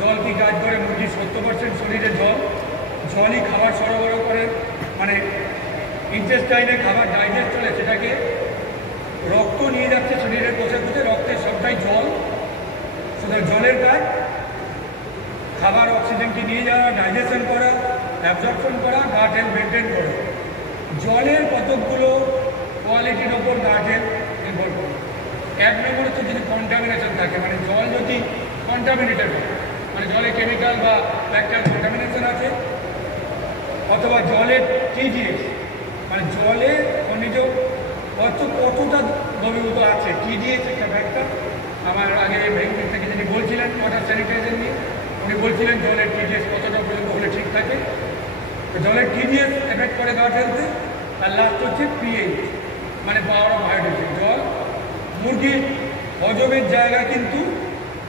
জল কি কাজ করে, মুরগির 70% শরীরে জলই খাবার সরবরাহ করে, মানে ইন্টেস্টাইনে খাবার ডাইজেস্ট চলে, সেটাকে রক্ত নিয়ে যাচ্ছে শরীরের কোষে কোষে, রক্তের সবটাই জল। সুতরাং জলের কাজ খাবার অক্সিজেনকে নিয়ে যাওয়া, ডাইজেশন করা, অ্যাবজর্পশন করা, গাট হেলথ মেনটেন করা। জলের কতকগুলো কোয়ালিটির ওপর গাট হেলথ নির্ভর করে। 1 নম্বর হচ্ছে যদি কন্টামিনেশন থাকে, মানে জল যদি কন্টামিনেটেড হয়, মানে জলে কেমিক্যাল বা ব্যাকটেরিয়াল কন্টামিনেশন আছে, অথবা জলের টিডিএস, মানে জলে খনিজ কতটা দ্রবীভূত আছে, টিডিএস একটা ফ্যাক্টর। আমার আগে ব্যাংকের থেকে যিনি বলছিলেন ওয়াটার স্যানিটাইজার নিয়ে, উনি বলছিলেন জলের টিডিএস কতটা পর্যন্ত হলে ঠিক থাকে। জলের টিডিএস এফেক্ট করে গাট হেলথে। আর লাস্ট হচ্ছে পিএইচ, মানে পাওয়ার অফ হাইড্রোজেন। জল মুরগির হজমের জায়গা কিন্তু,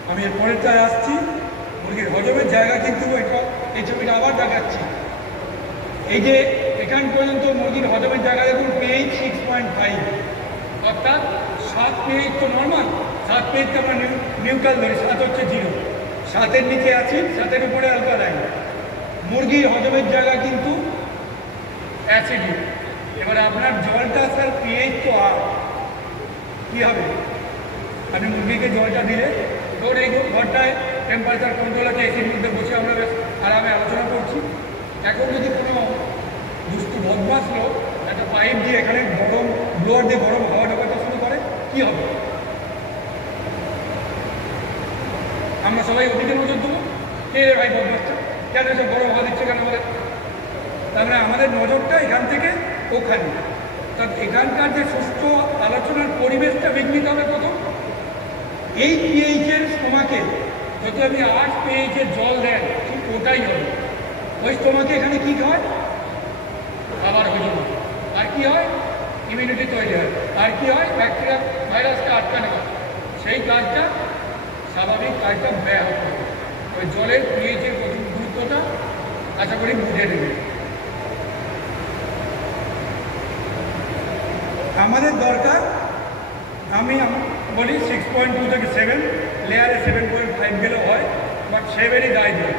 আমি এর পরেরটায় আসছি, মুরগির হজমের জায়গা কিন্তু এই ছবিটা আবার দেখাচ্ছি। এই যে এখান পর্যন্ত মুরগির হজমের জায়গা দেখুন, পিএইচ 6.5, অর্থাৎ 7 পিএইচ তো নর্মাল, 7 পিএইচকে আমরা নিউট্রাল ধরি, 7 হচ্ছে 0, 7-এর নিচে আছি, 7-এর উপরে অ্যালকালাইন। মুরগির হজমের জায়গা কিন্তু অ্যাসিডিক। এবার আপনার জলটা স্যার পিএইচ তো 8, কী হবে? আপনি মুরগিকে জলটা দিলে, ধর এই ঘরটায় টেম্পারেচার কন্ট্রোল আছে, এসির মধ্যে বসে আমরা বেশ আরামে আলোচনা করছি। এখন যদি কোনো দুষ্টু বদমাস লোক একটা পাইপ দিয়ে এখানে গরম ব্লোয়ার দিয়ে গরম হাওয়া ঢোকাতে শুরু করে, কী হবে? আমরা সবাই ওদিকে নজর দেবো, কে ভাই বদমাসটা, কেন এসব গরম হাওয়া দিচ্ছে কেন বলে? তারপরে আমাদের নজরটা এখান থেকে ওখানে। তা এখানকার যে সুস্থ আলোচনার পরিবেশটা বিঘ্নিত হবে প্রথম। এই পিএইচের স্টোমাকে যদি আপনি 8 পিএইচের জল দেন, ঠিক ওটাই হবে। ওই স্টোমাকে এখানে কী হয়? খাবার হজম হয়। আর কী হয়? ইমিউনিটি তৈরি হয়। আর কি হয়, ব্যাকটেরিয়া ভাইরাসকে আটকানো হয়, সেই কাজটা স্বাভাবিক কাজটা ব্যাহত হয়। ওই জলের পিএইচের গুরুত্বটা আশা করি বুঝে নেবে। আমাদের দরকার, আমি বলি 6.2 থেকে 7, লেয়ারে 7.5 গেলেও হয়, বাট 7ই দায় দেয়।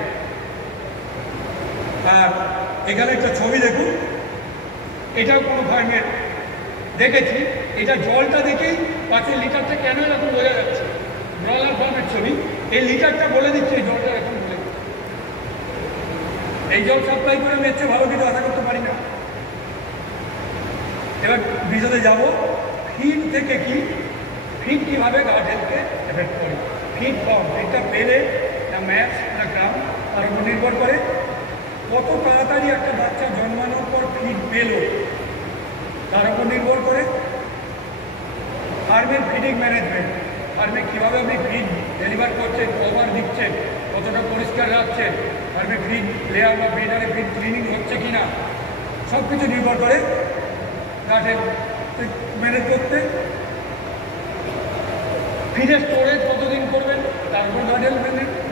আর এখানে একটা ছবি দেখুন, এটাও কোনো ফার্মের দেখেছি, এটা জলটা দেখেই পাঁচের লিটারটা কেন এরকম বোঝা যাচ্ছে। ব্রয়লার ফার্মের ছবি, এই লিটারটা বলে দিচ্ছে এই জলটা এরকম বোঝা যাচ্ছে। এই জল সাপ্লাই করে আমি এর চেয়ে ভালো কিছু আশা করতে পারি না। এবার বিষয়ে যাব, ফিড থেকে কি, ফিড কীভাবে গার্ড হেলথকে এফেক্ট করে। ফিড ফর্ম, ফিডটা পেলে না ম্যাচ না গ্রাম, তার উপর নির্ভর করে। কত তাড়াতাড়ি একটা বাচ্চা জন্মানোর পর ফিড পেল তার উপর নির্ভর করে। ফার্মের ফিডিং ম্যানেজমেন্ট, ফার্মে কীভাবে আপনি ফিড ডেলিভার করছেন, কভার দিচ্ছেন, কতটা পরিষ্কার রাখছেন, ফার্মে ফিড লেয়ার বা ফিডারে ফিড ক্লিনিং হচ্ছে কি না, সব কিছু নির্ভর করে গার্ড ম্যানেজ করতে। ফিডের স্টোরেজ কতদিন করবেন তার উপর গার্ড হেলথ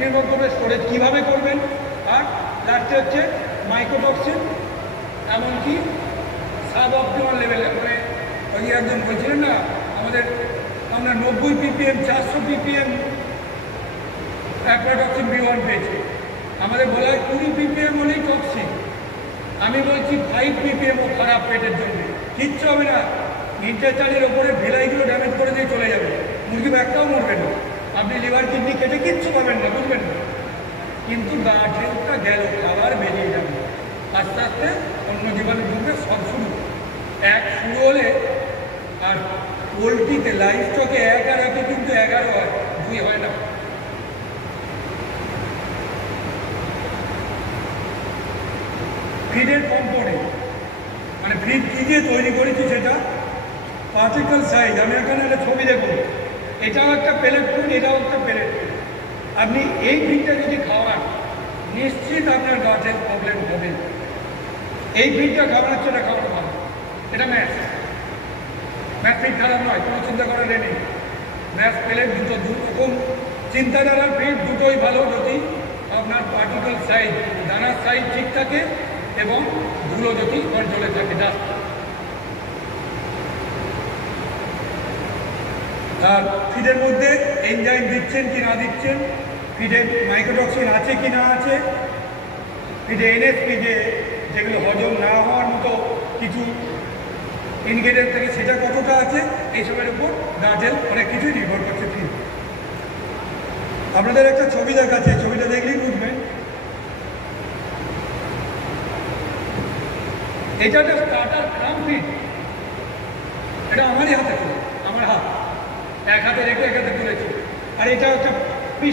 নির্ভর করবে, স্টোরেজ কীভাবে করবেন। আর লাস্টে হচ্ছে মাইক্রোটক্সিন, এমনকি সাব অপটিমাল লেভেলে, মানে ওই একজন বলছিলেন না আমাদের আমরা 90 ppm 400 ppm অ্যাফ্লাটক্সিন B1 পেয়েছি, আমাদের বলা হয় 20 ppm হলেই টক্সিন। আমি বলছি 5 ppm ও খারাপ পেটের জন্য, কিচ্ছু হবে না, ইন্টারচালের ওপরে ভেলাইগুলো ড্যামেজ করে দিয়ে চলে যাবে, মুরগি একটাও মরবে না, আপনি লিভার কিডনি খেটে কিচ্ছু পাবেন না, বুঝবেন না। কিন্তু গার্ড হেলথটা গেল, খাবার বেরিয়ে যাবে, আস্তে আস্তে অন্য জীবাণু ঢুকবে, সব শুরু। এক শুরু হলে, আর পোলট্রিতে লাইভ স্টকে 1 আর 1 কিন্তু 11 হয়, 2 হয় না। ফিডের কম্পোনেন্ট, মানে ফিড কী দিয়ে তৈরি করেছি সেটা পার্টিকল সাইজ। আমি এখানে একটা ছবি দেখুন, এটাও একটা প্যালেট ফুড, এটাও একটা প্যালেট ফুড। আপনি এই ফিডটা যদি খাওয়ান নিশ্চিত আপনার গার্ড হেলথ প্রবলেম হবে। এই ফিডটা খাওয়ানোর চেয়ে খাওয়ানো ভালো, এটা ম্যাচ ফিড খারাপ নয়, কোনো চিন্তা করার নেই। ম্যাচ প্যালেট দুটো দুরকম চিন্তাধারার ফিড, দুটোই ভালো যদি আপনার পার্টিকল সাইজ, দানার সাইজ ঠিক থাকে এবং ধুলো যদি কন্ট্রোলে থাকে। ডাস্ট আর ফিডের মধ্যে এনজাইম দিচ্ছেন কি না দিচ্ছেন, ফিডে মাইক্রোটক্সিন আছে কি না আছে, ফিডে এনএসপি যেগুলো হজম না হওয়ার মতো কিছু ইনগ্রেডিয়েন্ট থাকে সেটা কতটা আছে, এইসবের উপর গার্ড হেলথ অনেক কিছুই নির্ভর করছে ফিড। আপনাদের একটা ছবি দেখাচ্ছে, ছবিটা দেখলেই বুঝবেন। এটা একটা স্টার্টার ক্রাম ফিড, এটা আমারই হাতে ছিল, আমার হাত এক হাতে রেখে এক হাতে তুলেছি। আর এটা একটা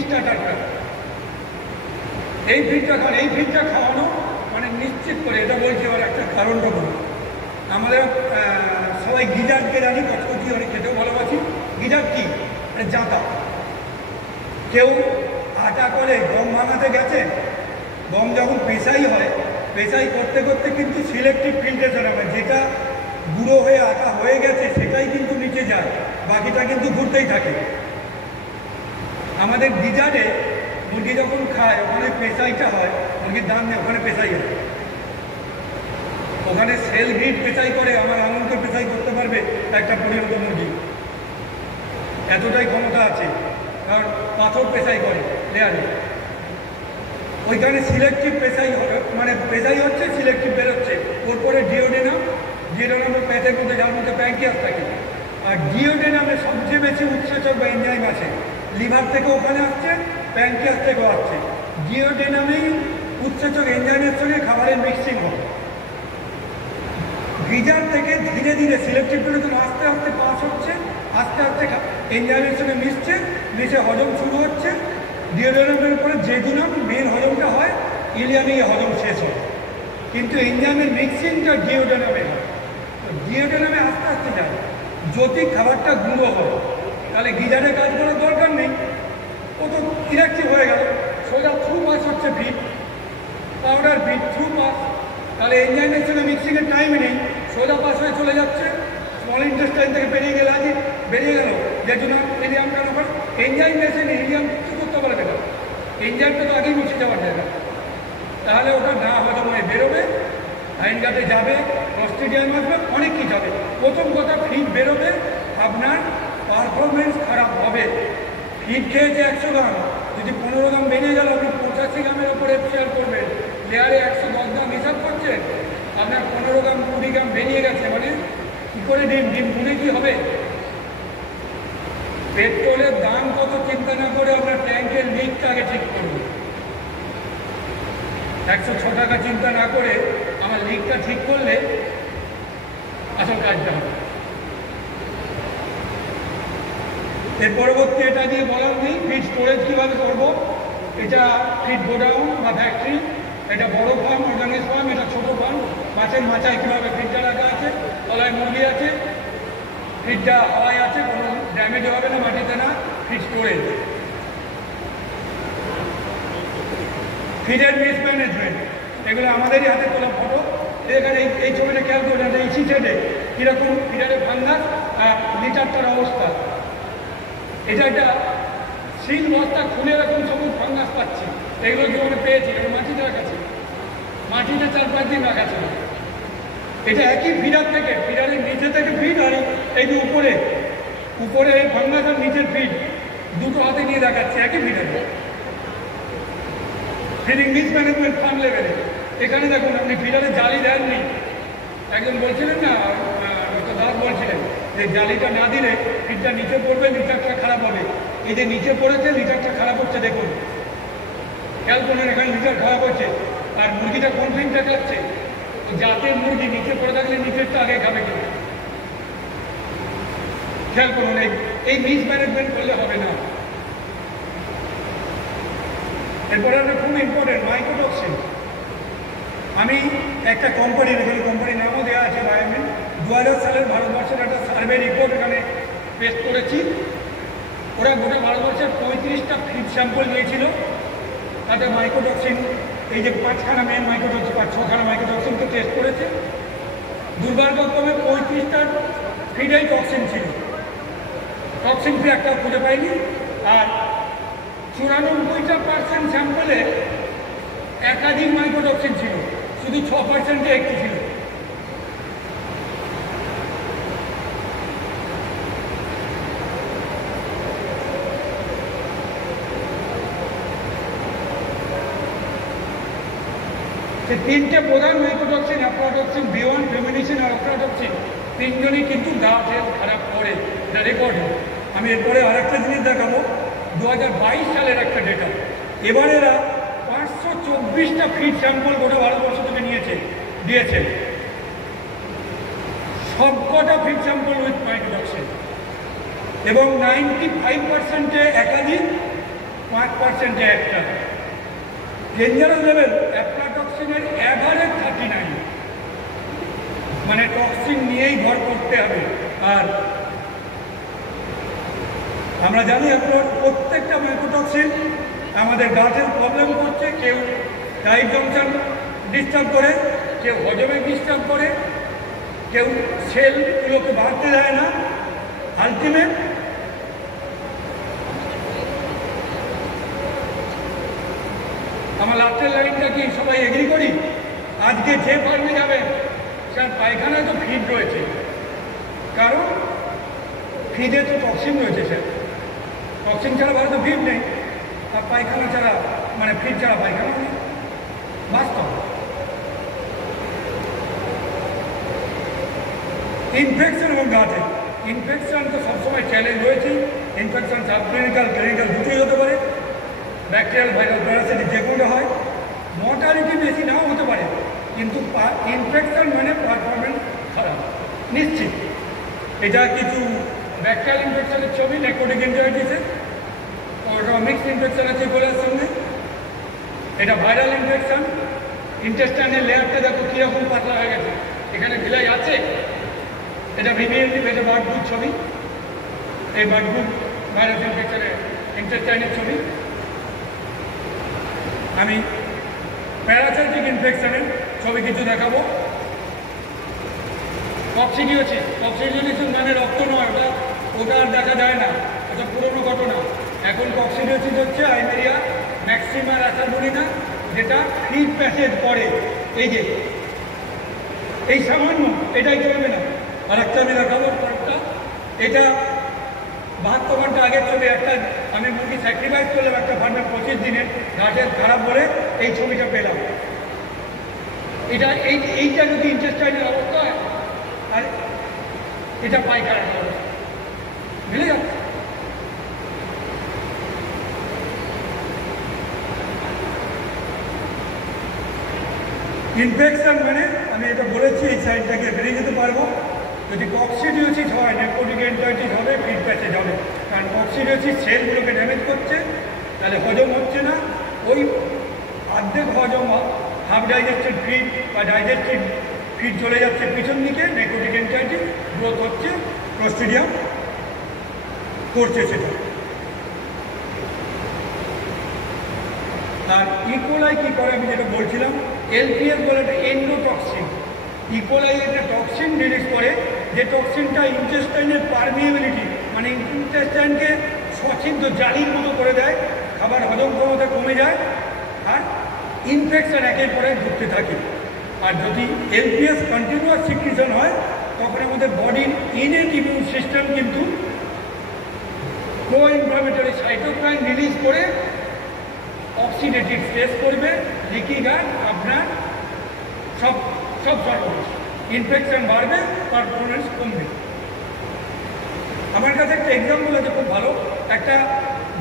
স্টার্টার ক্রাম। এই ফিডটা খান, এই ফিডটা খাওয়ানো মানে নিশ্চিত করে, এটা বলছি আমার একটা কারণটা বলুন। আমাদের সবাই গিজারকে জানি, কচকচি অনেক খেতেও ভালোবাসি। গিজার কি, জাঁতা। কেউ আটা করে গম ভাঙাতে গেছে, গম যখন পেশাই হয়, পেশাই করতে করতে কিন্তু সিলেক্টিভ ফিল্ট্রেশন হবে, যেটা গুঁড়ো হয়ে আটা হয়ে গেছে সেটাই কিন্তু নিচে যায়, বাকিটা কিন্তু ঘুরতেই থাকে। আমাদের গিজারে মুরগি যখন খায় ওখানে পেশাইটা হয়, মুরগির দাম নেই, ওখানে পেশাই হয়, ওখানে সেল গ্রিড পেশাই করে, আমার আঙুলকে পেশাই করতে পারবে একটা পরিণত মুরগি, এতটাই ক্ষমতা আছে। কারণ পাথর পেশাই করে লেয়ারে, ওইখানে সিলেক্টিভ পেশাই হবে, মানে পেশাই হচ্ছে, সিলেক্টিভ বেরোচ্ছে। ওর পরে ডিওডেনামের প্যাথের মধ্যে, যার মধ্যে প্যাঙ্কিয়াস থাকে। আর ডিওডেনামে সবচেয়ে বেশি উৎসেচক বা এনজাইম আছে, লিভার থেকে ওখানে আসছে, প্যাঙ্কিয়াস থেকেও আসছে। ডিওডেনামেই উৎসেচক এনজাইমের সঙ্গে খাবারের মিক্সিং হবে। গিজার থেকে ধীরে ধীরে সিলেক্টিভ বেরোতে আস্তে আস্তে পাস হচ্ছে, আস্তে আস্তে এনজাইমের সঙ্গে মিশে হজম শুরু হচ্ছে। ডিওডেনামের পরে যেদিনও মেন হজমটা হয়, ইলিয়ামেই হজম শেষ হয়, কিন্তু এনজাইমের মিক্সিংটা ডিওডেনামে হয়। ডিওডেনামে আস্তে আস্তে যায়, যদি খাবারটা গুঁড়ো হয় তাহলে গিজারে কাজ করার দরকার নেই, ও তো ইলেকট্রিক হয়ে গেল, সোজা থ্রু পাস হচ্ছে feed, powder feed through pass, তাহলে এনজাইমের সঙ্গে মিক্সিংয়ের টাইম নেই, সোজা পাস হয়ে চলে যাচ্ছে, স্মল ইন্টেস্টাইন থেকে বেরিয়ে গেল জেজুনাম ইলিয়াম কেন করে এনজাইম এসে ইলিয়াম কিছু করতে পারে না, এনজাইমটা তো আগেই মুছে যাওয়ার জায়গা। তাহলে ওটা না হজম হয়ে বেরোবে, হাইনগাটে যাবে, ক্লস্ট্রিডিয়াম আসবে, অনেক কিছু হবে। প্রথম কথা ফিড বেরোবে, আপনার পারফরমেন্স খারাপ হবে। ফিড খেয়েছে 100 গ্রাম, যদি 15 গ্রাম বেরিয়ে গেল আপনি 85 গ্রামের ওপরে শেয়ার করবেন, লেয়ারে 110 গ্রাম হিসাব করছেন, আপনার 15 গ্রাম 20 গ্রাম বেরিয়ে গেছে, মানে কী করে ডিম মুনে কী হবে? পেট্রোলের দাম কত চিন্তা না করে আপনার ট্যাঙ্কের লিকটা আগে ঠিক করবে। 106 টাকা চিন্তা না করে আমার লিকটা ঠিক করলে আসল কাজটা হবে। এর পরবর্তী এটা দিয়ে বলার নেই, ফিড স্টোরেজ কীভাবে করবো। এটা ফিড গোডাউন বা ফ্যাক্টরি, এটা বড় ফার্ম, অর্গানিক ফার্ম, এটা ছোটো ফার্ম। মাছের মাচায় কীভাবে ফিডটা রাখা আছে, তলায় মুরগি আছে, ফিডটা হাওয়ায় আছে, কোনো ড্যামেজ হবে না, মাটিতে না। ফিড স্টোরেজ, ফিডের মিসম্যানেজমেন্ট, এগুলো আমাদেরই হাতে তোলা ফটো। এখানে এই ছবিটা খেয়াল করবেন, এই সিটেডে কীরকম ফিডারের ফাঙ্গাস আর লিটারটার অবস্থা। এটা একটা সিল বস্তা খুলে এরকম সবুজ ফাঙ্গাস পাচ্ছি, এগুলো কি আমরা পেয়েছি, এগুলো মাটিতে রাখা ছিল, মাটিতে 4-5 দিন রাখা ছিল। এটা একই ফিডার থেকে, ফিডারের নিচে থেকে ফিড, আর এই যে উপরে এই ফাঙ্গাস আর নিচের ফিড দুটো হাতে নিয়ে দেখাচ্ছে, একই ফিডারে। ফিডিং মিসম্যানেজমেন্ট ফার্ম লেভেলে। এখানে দেখুন আপনি ফিডারে জালি দেননি, একজন বলছিলেন না, দাস বলছিলেন যে জালিটা না দিলে ফিডটা নিচে পড়বে, লিটারটা খারাপ হবে। এই যে নিচে পড়েছে, লিটারটা খারাপ হচ্ছে, দেখুন খেয়াল করুন, এখানে লিটার খারাপ হচ্ছে। আর মুরগিটা কোন ফিডটা খাচ্ছে, জাতের মুরগি নিচে পড়ে থাকলে নিচেরটা আগে খাবে কিনা খেয়াল করুন। এই মিসম্যানেজমেন্ট করলে হবে না। এরপরে একটা খুব ইম্পর্টেন্ট মাইক্রোটক্সিন। আমি একটা কোম্পানি, এখানে কোম্পানির নামও দেওয়া আছে, বায়োমিন। 2000 সালের ভারতবর্ষের একটা সার্ভে রিপোর্ট এখানে পেশ করেছি। ওরা গোটা ভারতবর্ষের 35টা ফিড স্যাম্পল নিয়েছিল, তাতে মাইক্রোটক্সিন, এই যে 5খানা মেন মাইক্রোটক্সিন, 5-6খানা মাইক্রোটক্সিনকে টেস্ট করেছে। দুর্ভাগ্যক্রমে 35টার ফিডেই টক্সিন ছিল, টক্সিন ফ্রি একটা খুঁজে পাইনি। আর 94% স্যাম্পলে একাধিক মাইক্রোটক্সিন ছিল, শুধু 6%-এ একটি ছিল। তিনটে প্রধান মাইক্রোটক্সিন, অ্যাফ্লাটক্সিন, B1, ফেমিনিসিন আর অক্সাটক্সিন, তিনজনই কিন্তু গাছ হেলথ খারাপ করে, এটা রেকর্ড। আমি এরপরে আরেকটা জিনিস দেখাবো, 2022 সালের একটা ডেটা। এবার এরা 524টা ফিড স্যাম্পল গোটা ভারতবর্ষ থেকে দিয়েছে, সবকটা ফিড স্যাম্পল উইথ মাইক্রোটক্সিন, এবং 95%-এ একাধিক, 5%-এ একটা। ডেঞ্জারাস লেভেল অ্যাফ্লাটক্সিনের অ্যাভারেজ 39, মানে টক্সিন নিয়েই ঘর করতে হবে। আর আমরা জানি আপনার প্রত্যেকটা মাইক্রোটক্সিন আমাদের গাছের প্রবলেম করছে। কেউ টাইট জংশন ডিস্টার্ব করে, কেউ হজমে ডিস্টার্ব করে, কেউ সেলগুলোকে বাড়তে দেয় না। আলটিমেট আমার লাস্টের লাইনটা কি সবাই এগ্রি করি? আজকে যে ফার্মে যাবেন তার পায়খানায় তো ফিড রয়েছে, কারণ ফিডে তো টক্সিন রয়েছে। স্যার টক্সিন ছাড়া ভারতে ফিড নেই, আর পায়খানা ছাড়া, মানে ফিড ছাড়া পায়খানা নেই, বাস্তব। ইনফেকশন এবং গাটে ইনফেকশন তো সবসময় চ্যালেঞ্জ রয়েছে। ইনফেকশন সাবক্লিনিক্যাল, ক্লিনিক্যাল দুটোই হতে পারে, ব্যাকটেরিয়াল, ভাইরাল, প্যারাসাইটিক যে কোনো হয়। মর্টালিটি বেশি নাও হতে পারে, কিন্তু ইনফেকশন মানে পারফরমেন্স খারাপ নিশ্চিত। এটা কিছু ব্যাকটেরিয়াল ইনফেকশনের ছবি, নেক্রোটিক এনজাইটিসের, ওটা মিক্সড ইনফেকশন আছে গোলার সঙ্গে। এটা ভাইরাল ইনফেকশন, ইন্টেস্টাইনের লেয়ারটা দেখো কীরকম পাতলা হয়ে গেছে, এখানে ভিলাই আছে। এটা ভিভিএনডি, এটা বার্ড ফ্লুর ছবি, এই বার্ড ফ্লু ভাইরাস ইনফেকশনের ইন্টেস্টাইনের ছবি। আমি প্যারাসাইটিক ইনফেকশনের ছবি কিছু দেখাবো। কক্সিডিওসিস মানে রক্ত নয়, ওটা আর দেখা যায় না, এটা পুরনো ঘটনা। এখন কক্সিডিওসিস হচ্ছে আইমেরিয়া ম্যাক্সিমা রাসাবুলিনা, যেটা ফিড প্যাসেজ করে। এই সামান্য এটাই চলবে না। আর একটা আমি দেখাবো পরটা, এটা 72 ঘন্টা আগের ছবি। একটা আমি মুরগি স্যাক্রিফাইস করলাম একটা ফার্মে 25 দিনের, ঘাটের খারাপ বলে এই ছবিটা পেলাম। এইটা যদি ইন্টেস্টাইনের অবস্থা হয়, আর এটা পায়খানার অবস্থা, মিলে যাচ্ছে। ইনফেকশন মানে আমি এটা বলেছি, এই সাইডটাকে বেরিয়ে যেতে পারবো। যদি কক্সিডিওসিস হয়, নেফ্রোটিক এন্টারাইটিস হবে, ফিড প্যাসেজ হবে। কারণ কক্সিডিওসিস সেলগুলোকে ড্যামেজ করছে, তাহলে হজম হচ্ছে না। ওই অর্ধেক হজম হাফ ডাইজেস্টেড ফিড বা ডাইজেস্টেড ফিড চলে যাচ্ছে পিছন দিকে, নেফ্রোটিক এন্টারাইটিস গ্রোথ হচ্ছে, ক্লোস্ট্রিডিয়াম করছে সেটা। আর ইকোলাই কী করে আমি যেটা বলছিলাম, এলপিএস বলে একটা এন্ডোটক্সিন। ইকোলাই একটা টক্সিন রিলিজ করে, যে টক্সিনটা ইন্টেস্টাইনের পারমিয়েবিলিটি মানে ইন্টেস্টাইনকে সছিদ্র জালির মতো করে দেয়, খাবার হজম ক্ষমতা কমে যায়, আর ইনফেকশন একের পরে ঘুরতে থাকে। আর যদি এলপিএস কন্টিনিউয়াস সিক্রিশন হয়, তখন আমাদের বডির ইনেট ইমিউন সিস্টেম কিন্তু প্রো ইনফ্লামেটরি সাইটোকাইন রিলিজ করে অক্সিডেটিভ স্ট্রেস করবে, লিকি গার্ড আপনার সব সর্বনাশ, ইনফেকশন বাড়বে, পারফরমেন্স কমবে। আমার কাছে একটা এক্সাম্পল আছে খুব ভালো। একটা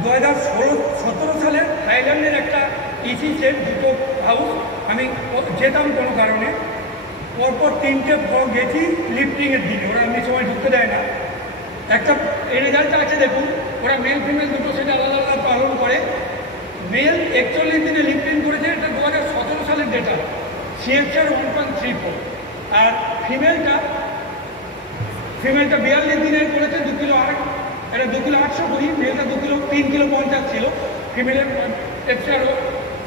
2017 সালে থাইল্যান্ডের একটা ইসি সেট, দুটো হাউস, আমি যেতাম কোনো কারণে, পরপর 3টে গেছি লিফটিংয়ের দিনে, ওরা এমনি সময় ঢুকতে দেয় না। একটা রেজাল্ট আছে দেখুন, ওরা মেল ফিমেল দুটো সেটা আলাদা আলাদা পালন করে। মেল 41 দিনে লিফটিং করেছে, এটা 2017 সালের ডেটা, CFR 1.34। আর ফিমেলটা 42 দিনে করেছে 2 কিলো 8, এটা 2 কিলো 800 করি, মেলটা 3 কিলো 50 ছিল। ফিমেলের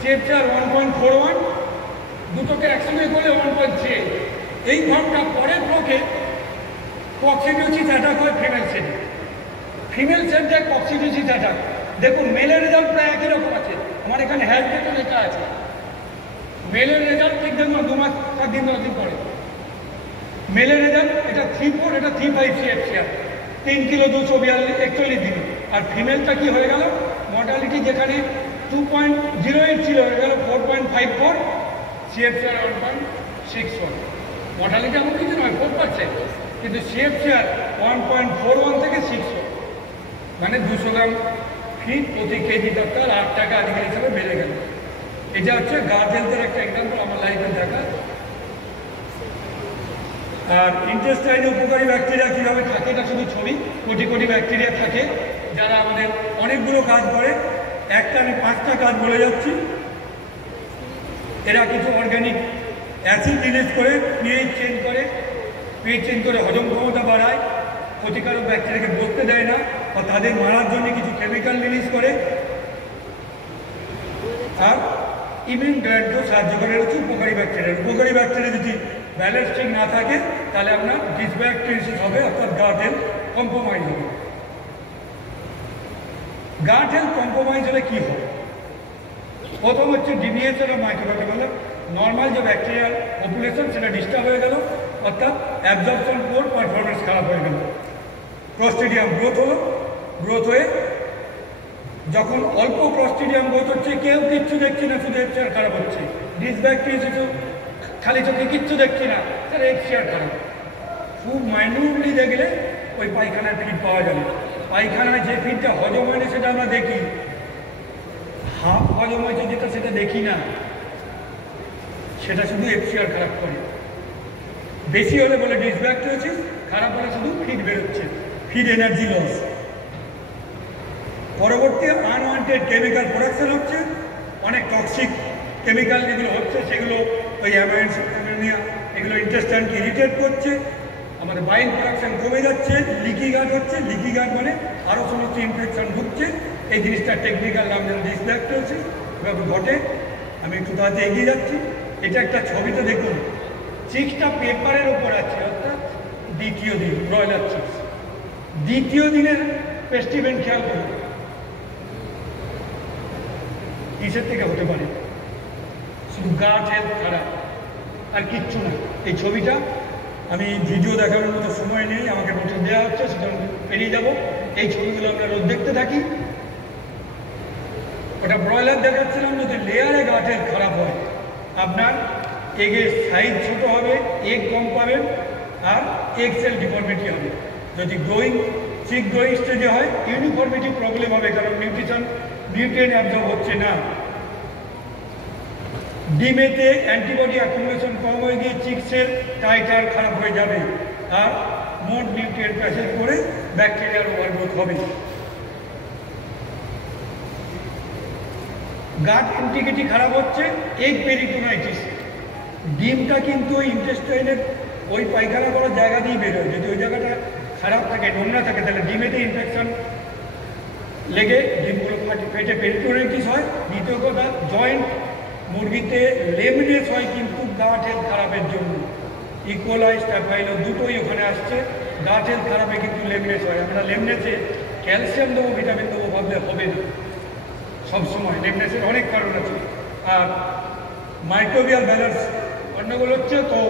CFR 1.41, দুটোকে একসঙ্গে করলে 1.3। এই ঘরটা পরের ব্লকে কক্সিডিওসিস অ্যাটাক হয় ফিমেল সেটে। ফিমেল সেটে কক্সিডিওসিস অ্যাটাক, দেখুন মেলের রেজাল্ট প্রায় একই রকম আছে। আমার এখানে হেলথ ডেটা লেখা আছে, মেলের রেজাল্ট ঠিক দেখুন 2 মাস 7 দিন 10 দিন পরে মেলের রেজাল্ট, এটা 3.4, এটা 3.5 CFR, 3 কিলো 241 দিন। আর ফিমেলটা কি হয়ে গেল, মর্টালিটি যেখানে 2.08 ছিল হয়ে গেল 4.54, CFR 1.61। মর্টালিটি এমন কিছু নয়, 4%, কিন্তু CFR 1.41 থেকে 600, মানে 200 গ্রাম ফিড প্রতি কেজি দরকার, 8 টাকা আজকের হিসাবে বেড়ে গেল। এটা হচ্ছে গার্ড হেলথের একটা এক্সাম্পল আমার লাইফে দেখা। আর ইন্টেস্টাইনে উপকারী ব্যাকটেরিয়া কীভাবে থাকে, এটা শুধু ছবি। কোটি কোটি ব্যাকটেরিয়া থাকে যারা আমাদের অনেকগুলো কাজ করে। একটা আমি 5টা কাজ বলে যাচ্ছি। এরা কিছু অর্গ্যানিক অ্যাসিড রিলিজ করে, পিএইচ চেঞ্জ করে হজম ক্ষমতা বাড়ায়, ক্ষতিকারক ব্যাকটেরিয়াকে বসতে দেয় না, বা তাদের মারার জন্য কিছু কেমিক্যাল রিলিজ করে। আর ইমিউন গ্ল্যান্ডকেও সাহায্য করে। হচ্ছে উপকারী ব্যাকটেরিয়া যদি ব্যালেন্স ঠিক না থাকে, তাহলে আপনার ডিসব্যাকটেরিয়াসিস হবে, অর্থাৎ গাট হেলথ কম্প্রোমাইজ হবে। গাট হেলথ কম্প্রোমাইজ হলে কী হবে? প্রথম হচ্ছে ডিভিয়েশন অফ মাইক্রোবায়োটা, মানে নর্মাল যে ব্যাকটেরিয়াল পপুলেশন সেটা ডিস্টার্ব হয়ে গেল, অর্থাৎ অ্যাবজর্পশন কোর পারফরমেন্স খারাপ হয়ে গেল। ক্লস্ট্রিডিয়াম গ্রোথ হলো, গ্রোথ হয়ে যখন অল্প ক্লস্ট্রিডিয়াম গ্রোথ হচ্ছে, কেউ কিচ্ছু দেখছি না, শুধু এফসিআর খারাপ হচ্ছে। ডিসব্যাকটেরিয়াসিসও খালি চোখে কিচ্ছু দেখছি না, তাহলে এফসিআর খারাপ। খুব মাইনিউটলি দেখলে ওই পায়খানার ফিড পাওয়া যাবে। পায়খানায় যে ফিডটা হজম হয়নি সেটা আমরা দেখি, হাফ হজম হয়েছে যেটা সেটা দেখি না, সেটা শুধু এফসিআর খারাপ করে। বেশি হলে বলে ডিসব্যাকটেরিয়াসিস, খারাপ হলে শুধু ফিড বেরোচ্ছে, ফিড এনার্জি লস। পরবর্তী আনওয়ান্টেড কেমিক্যাল প্রোডাকশন হচ্ছে, অনেক টক্সিক কেমিক্যাল যেগুলো হচ্ছে সেগুলো ওই অ্যামোনিয়া এগুলো ইন্টেস্টাইনকে ইরিটেট করছে, আমাদের বাইল প্রোডাকশন কমে যাচ্ছে, লিকি গার্ড হচ্ছে। লিকি গার্ড মানে আরও সমস্ত ইনফেকশন ঢুকছে। এই জিনিসটা টেকনিক্যাল নাম যেন ডিসব্যাকটেরিয়াসিস এভাবে ঘটে। আমি একটু তাড়াতাড়ি এগিয়ে যাচ্ছি। এটা একটা ছবিতে দেখুন, 6টা পেপারের ওপর আছে, অর্থাৎ দ্বিতীয় দিন ব্রয়লার চিপস, দ্বিতীয় দিনের পেস্টিভেন্ট খেয়াল করুন কিসের থেকে হতে পারে, শুধু গাট হেলথ খারাপ আর কিচ্ছু না। এই ছবিটা আমি ভিডিও দেখানোর মতো সময় নেই, আমাকে নোটিশ দেওয়া হচ্ছে, সেটা পেরিয়ে যাব। এই ছবিগুলো আমরা রোজ দেখতে থাকি। ওটা ব্রয়লার দেখাচ্ছিলাম, যদি লেয়ারে গাট হেলথ খারাপ হয় আপনার এগের সাইজ ছোট হবে, এগ কম পাবেন আর এগ সেল ডিফর্মিটি হবে। যদি চিক গ্রোয়িং স্টেজে হয় ইউনিফর্মিটি প্রবলেম হবে, কারণ নিউট্রিয়েন্ট অ্যাবজর্ব হচ্ছে না। ডিমেতে অ্যান্টিবডি অ্যাকুমুলেশন কম হয়ে গিয়ে চিক সেল টাইটার খারাপ হয়ে যাবে আর মোট নিউট্রিয়েন্ট প্যাসেজ করে ব্যাকটেরিয়ার ওভারগ্রোথ হবে। গাট ইন্টিগ্রিটি খারাপ হচ্ছে এগ পেরিটোনাইটিস। ডিমটা কিন্তু ওই ইন্টেস্টাইনের ওই পায়খানা করার জায়গা দিয়ে বেরোয়, যদি ওই জায়গাটা খারাপ থাকে, নোংরা থাকে, তাহলে ডিমেতে ইনফেকশন লেগে ডিমগুলো ফেটে পেরিটোনাইটিস হয়। দ্বিতীয় কথা, জয়েন্ট মুরগিতে লেমনেস হয় কিন্তু গাট হেলথ খারাপের জন্য। ইকোলাই স্ট্যাফাইলো দুটোই ওখানে আসছে, গাট হেলথ খারাপে কিন্তু লেমনেস হয়। আমরা লেমনেসে ক্যালসিয়াম দেবো, ভিটামিন দেবো ভাবলে হবে না, সবসময় লেমনেসের অনেক কারণ আছে। আর মাইক্রোবিয়াল ব্যালেন্স গন্ডগোল হচ্ছে, তো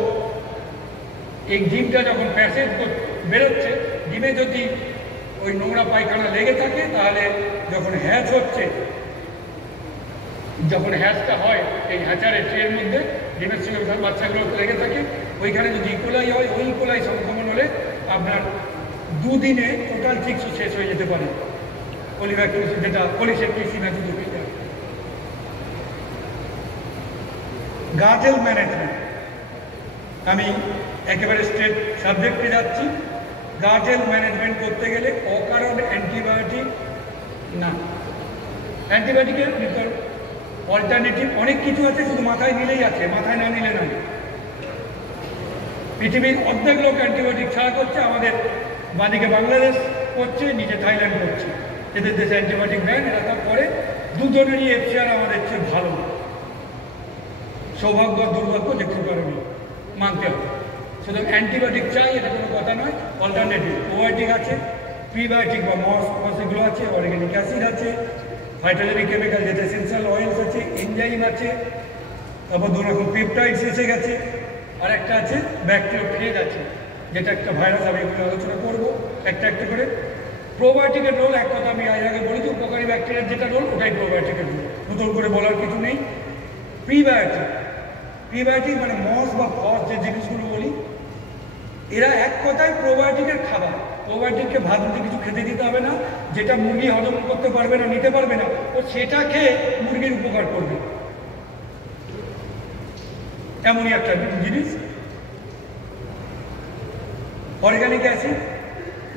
এই ডিমটা যখন প্যাসেজ বেরোচ্ছে, ডিমে যদি ওই নোংরা পায়খানা লেগে থাকে, তাহলে যখন হ্যাচ হচ্ছে, যখন হ্যাচটা হয় এই হ্যাচারের ট্রের মধ্যে ডিমের সঙ্গে বাচ্চাগুলো লেগে থাকে, ওইখানে যদি ইকোলাই হয়, ওই ইকোলাই সংক্রমণ হলে আপনার দুদিনে টোটাল চিকিৎসা শেষ হয়ে যেতে পারে। পলিব্যাকটেরিয়াস যেটা পলিসেপ্টিসিস যদি হয়ে যায়। গাট হেলথ ম্যানেজমেন্ট, আমি একেবারে স্ট্রেট সাবজেক্টে যাচ্ছি। গাট হেলথ ম্যানেজমেন্ট করতে গেলে অকারণ অ্যান্টিবায়োটিক না, অ্যান্টিবায়োটিকের অল্টারনেটিভ অনেক কিছু আছে, শুধু মাথায় নিলেই আছে, মাথায় না নিলে নয়। পৃথিবীর অর্ধেক লোক অ্যান্টিবায়োটিক ছাড়া করছে, আমাদের বাদিকে বাংলাদেশ করছে, নিচে থাইল্যান্ড করছে। এদের দেশে অ্যান্টিবায়োটিক ব্যান, এরা তা করে। দুজনেরই এফসিআর আমাদের চেয়ে ভালো। সৌভাগ্য আর দুর্ভাগ্য দেখতে পারেনি, মানতে হবে। শুধু অ্যান্টিবায়োটিক চাই এটা কোনো কথা নয়, অল্টারনেটিভ প্রোবায়োটিক আছে, প্রিবায়োটিক বা মসগুলো আছে, অর্গানিক অ্যাসিড আছে, ফাইটোজেনিক কেমিক্যাল যেটা এসেন্সিয়াল অয়েলস আছে, এনজাইম আছে, তারপর দু রকম পেপটাইডস এসে গেছে, আর একটা আছে ব্যাকটেরিওফেজ আছে, যেটা একটা ভাইরাস। আমি এগুলো আলোচনা করবো একটা একটা করে। প্রোবায়োটিকের রোল এক কথা আমি আগে বলেছি, উপকারী ব্যাকটেরিয়ার যেটা রোল ওটাই প্রোবায়োটিকের রোল, নতুন করে বলার কিছু নেই। প্রিবায়োটিক মানে মস বা ফস যে জিনিসগুলো বলি, এরা এক কথায় প্রোবায়োটিকের খাবার। প্রোবায়োটিককে ভাত রুটি কিছু খেতে দিতে হবে না, যেটা মুরগি হজম করতে পারবে না, নিতে পারবে না, ও সেটা খেয়ে মুরগির উপকার করবে, এমনই একটা জিনিস। অর্গানিক অ্যাসিড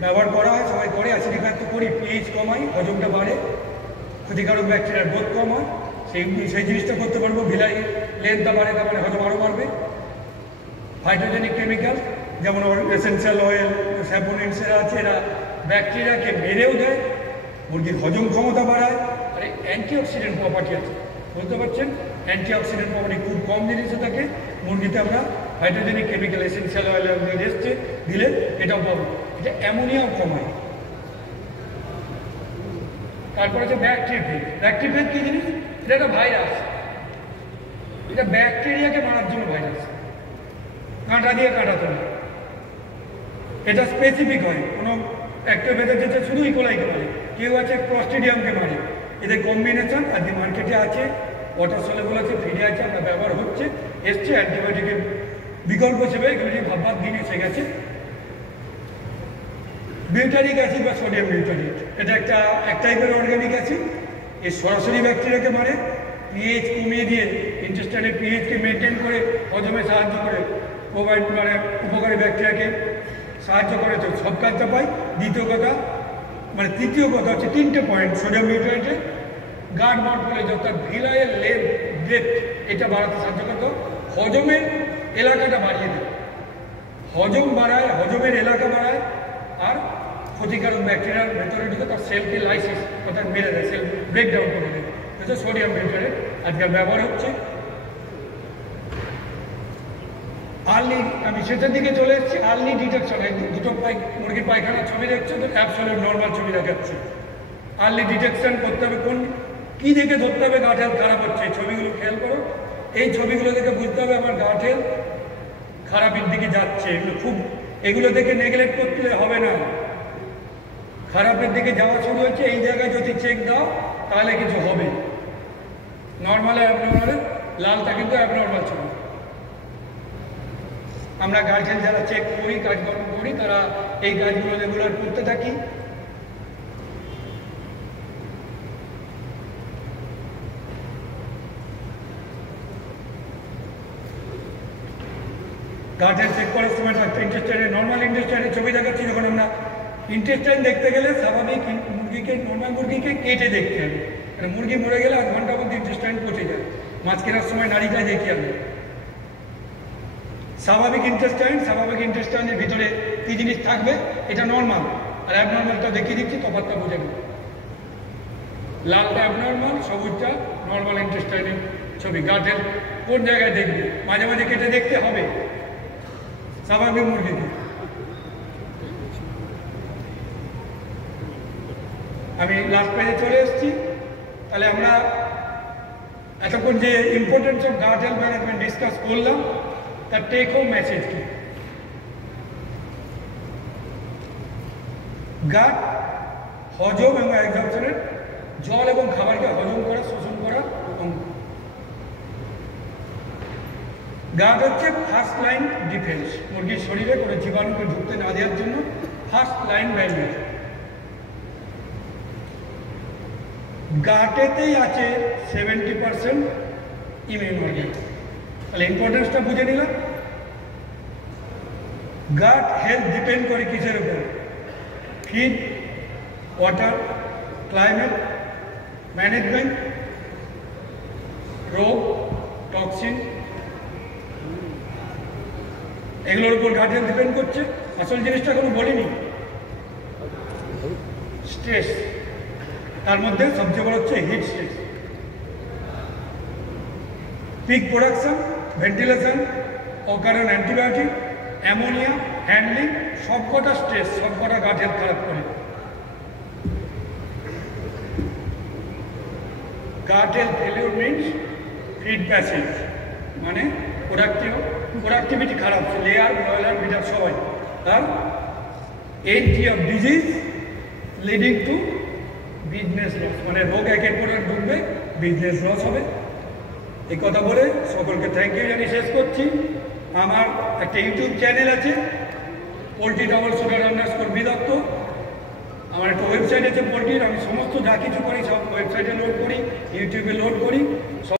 ব্যবহার করা হয়, সবাই করে, অ্যাসিডিফাই তো করি, পিএইচ কমাই, হজমটা বাড়ে, ক্ষতিকারক ব্যাকটেরিয়ার গ্রোথ কম হয়, সেই জিনিসটা করতে পারবো। ভিলাই লেন্থটা বাড়ে, তার মানে হজম আরও বাড়বে। ফাইটোজেনিক কেমিক্যাল যেমন এসেন্সিয়াল অয়েল, স্যাপোনিনসেরা আছে, এরা ব্যাকটেরিয়াকে মেরেও দেয়, মুরগির হজম ক্ষমতা বাড়ায়। আর অ্যান্টিঅক্সিডেন্ট প্রপার্টি আছে, বুঝতে পারছেন? অ্যান্টিঅক্সিডেন্ট প্রপার্টি খুব কম জিনিসে থাকে মুরগিতে। আমরা ফাইটোজেনিক কেমিক্যাল এসেন্সিয়াল অয়েল রেস্টে দিলে এটাও পাবো। এটা অ্যামোনিয়াও কমায়। তারপর আছে ব্যাকটেরিয়া। ব্যাকটেরিয়া কি জিনিস? এটা একটা ভাইরাস, এটা ব্যাকটেরিয়াকে মারার জন্য ভাইরাস, কাঁটা দিয়ে কাটাতে হয়। এটা স্পেসিফিক হয়, কোনো একটা ভেতর যেটা শুধু ইকোলাইকে মারে, কেউ আছে ক্লস্ট্রিডিয়ামকে মারে। এদের কম্বিনেশন আজকে মার্কেটে আছে, ওয়াটার সলেবল আছে, ফিরে আছে, আমরা ব্যবহার হচ্ছে, এসছে অ্যান্টিবায়োটিকের বিকল্প হিসেবে এগুলো ভাববার দিন এসে গেছে। বিউটারিক অ্যাসিড বা সোডিয়াম বিউটারিক, এটা এক টাইপের অর্গানিক অ্যাসিড। এর সরাসরি ব্যাকটেরিয়াকে মারে, পিএইচ কমিয়ে দিয়ে ইন্টেস্টাইনের পিএইচকে মেনটেন করে হজমে সাহায্য করে, মানে উপকারী ব্যাকটেরিয়াকে সাহায্য করে, তো সব কাজটা পাই। দ্বিতীয় কথা মানে তৃতীয় কথা হচ্ছে তিনটে পয়েন্ট সোডিয়াম বিউটারেটে গার্ড মর্ফোলজি অর্থাৎ ভিলাইয়ের ব্রেথ এটা বাড়াতে সাহায্য করতো, হজমের এলাকাটা বাড়িয়ে দেয়, হজম বাড়ায়, হজমের এলাকা বাড়ায়, আর ক্ষতিকারক ব্যাকটেরিয়ার ভেতরে ঢুকে তার সেলকে লাইসিস অর্থাৎ মেরে দেয়, সেল ব্রেকডাউন করে দেয়। এটা সোডিয়াম বিউটারেট আজকাল ব্যবহার হচ্ছে। আর্লি, আমি সেটার দিকে চলে এসেছি। আর্লি ডিটেকশন, দুটো মুরগির পায়খানার ছবি দেখছো তো, অ্যাবসলিউট নর্মাল ছবি দেখাচ্ছি। আর্লি ডিটেকশন করতে হবে, কোন কী দেখে ধরতে হবে গাট হেলথ খারাপ হচ্ছে। এই ছবিগুলো খেয়াল করো, এই ছবিগুলো দেখে বুঝতে হবে আমার গাট হেলথ খারাপের দিকে যাচ্ছে। এগুলো দেখে নেগলেক্ট করতে হবে না, খারাপের দিকে যাওয়া শুরু হচ্ছে। এই জায়গায় যদি চেক দাও তাহলে কিছু হবে। নর্মালে অ্যাবনর্মালে লালটা কিন্তু অ্যাবনর্মাল ছিল। আমরা গার্জেন যারা চেক করি, কাজকর্ম করি, তারা এই কাজগুলো রেগুলার করতে থাকি। গার্জেন চেক করার সময় একটা ইন্টেস্টাইনের, নর্মাল ইন্টেস্টাইনের ছবি দেখাচ্ছি। যখন আমরা ইন্টেস্টাইন দেখতে গেলে স্বাভাবিক মুরগিকে, নর্মাল মুরগিকে কেটে দেখতে হবে। মানে মুরগি মরে গেলে 8 ঘন্টার মধ্যে ইন্টেস্টাইন পচে যায়। মাছ কেনার সময় নাড়িটা দেখি আমি। স্বাভাবিক ইন্টেস্টাইনের ভিতরে কী জিনিস থাকবে এটা নর্মাল, আর অ্যাবনর্মালটা দেখিয়ে দিচ্ছি, তফাৎটা বুঝে নেব। লালটা অ্যাবনর্মাল, সবুজটা নর্মাল ইন্টেস্টাইনের ছবি। গাটের কোন জায়গায় দেখবে, মাঝে মাঝে কেটে দেখতে হবে স্বাভাবিক মুরগিকে। আমি লাস্ট পেজে চলে এসেছি। তাহলে আমরা এতক্ষণ যে importance of gut health management discuss করলাম, তার টেক হোম মেসেজ কি? গাট হজম এবং অ্যাবজর্পশনের, জল এবং খাবারকে হজম করা, শোষণ করা অঙ্গ। গাট হচ্ছে ফার্স্ট লাইন ডিফেন্স, মুরগির শরীরে কোনো জীবাণুকে ঢুকতে না দেওয়ার জন্য ফার্স্ট লাইন ব্যারিয়ার। গাটেতেই আছে 70% ইমিউন অর্গান। তাহলে ইম্পর্টেন্সটা বুঝে নিলাম। গাট হেলথ ডিপেন্ড করে কিসের উপর? ফিড, ওয়াটার, ক্লাইমেট, ম্যানেজমেন্ট, রোগ, টক্সিন, এগুলোর উপর গাট হেলথ ডিপেন্ড করছে। আসল জিনিসটা কোনো বলিনি, স্ট্রেস। তার মধ্যে সবচেয়ে বড় হচ্ছে heat stress. Peak production, ventilation, অকারণ অ্যান্টিবায়োটিক, অ্যামোনিয়া, হ্যান্ডলিং, সবকটা স্ট্রেস, সবকটা গাট হেলথ খারাপ করে। Gut health failure means feed passage, মানে প্রোডাক্টিভিটি খারাপ, লেয়ার, ব্রয়লার, বিটার সবাই। আর entry of disease leading to business loss, মানে রোগ একের পর এক ঢুকবে, বিজনেস লস হবে। এই কথা বলে সকলকে থ্যাংক ইউ জানিয়ে শেষ করছি। আমার একটা ইউটিউব চ্যানেল আছে, poultry_bidotto। আমার একটা ওয়েবসাইট আছে পোলট্রির, আমি সমস্ত যা কিছু করি সব ওয়েবসাইটে লোড করি, ইউটিউবে লোড করি।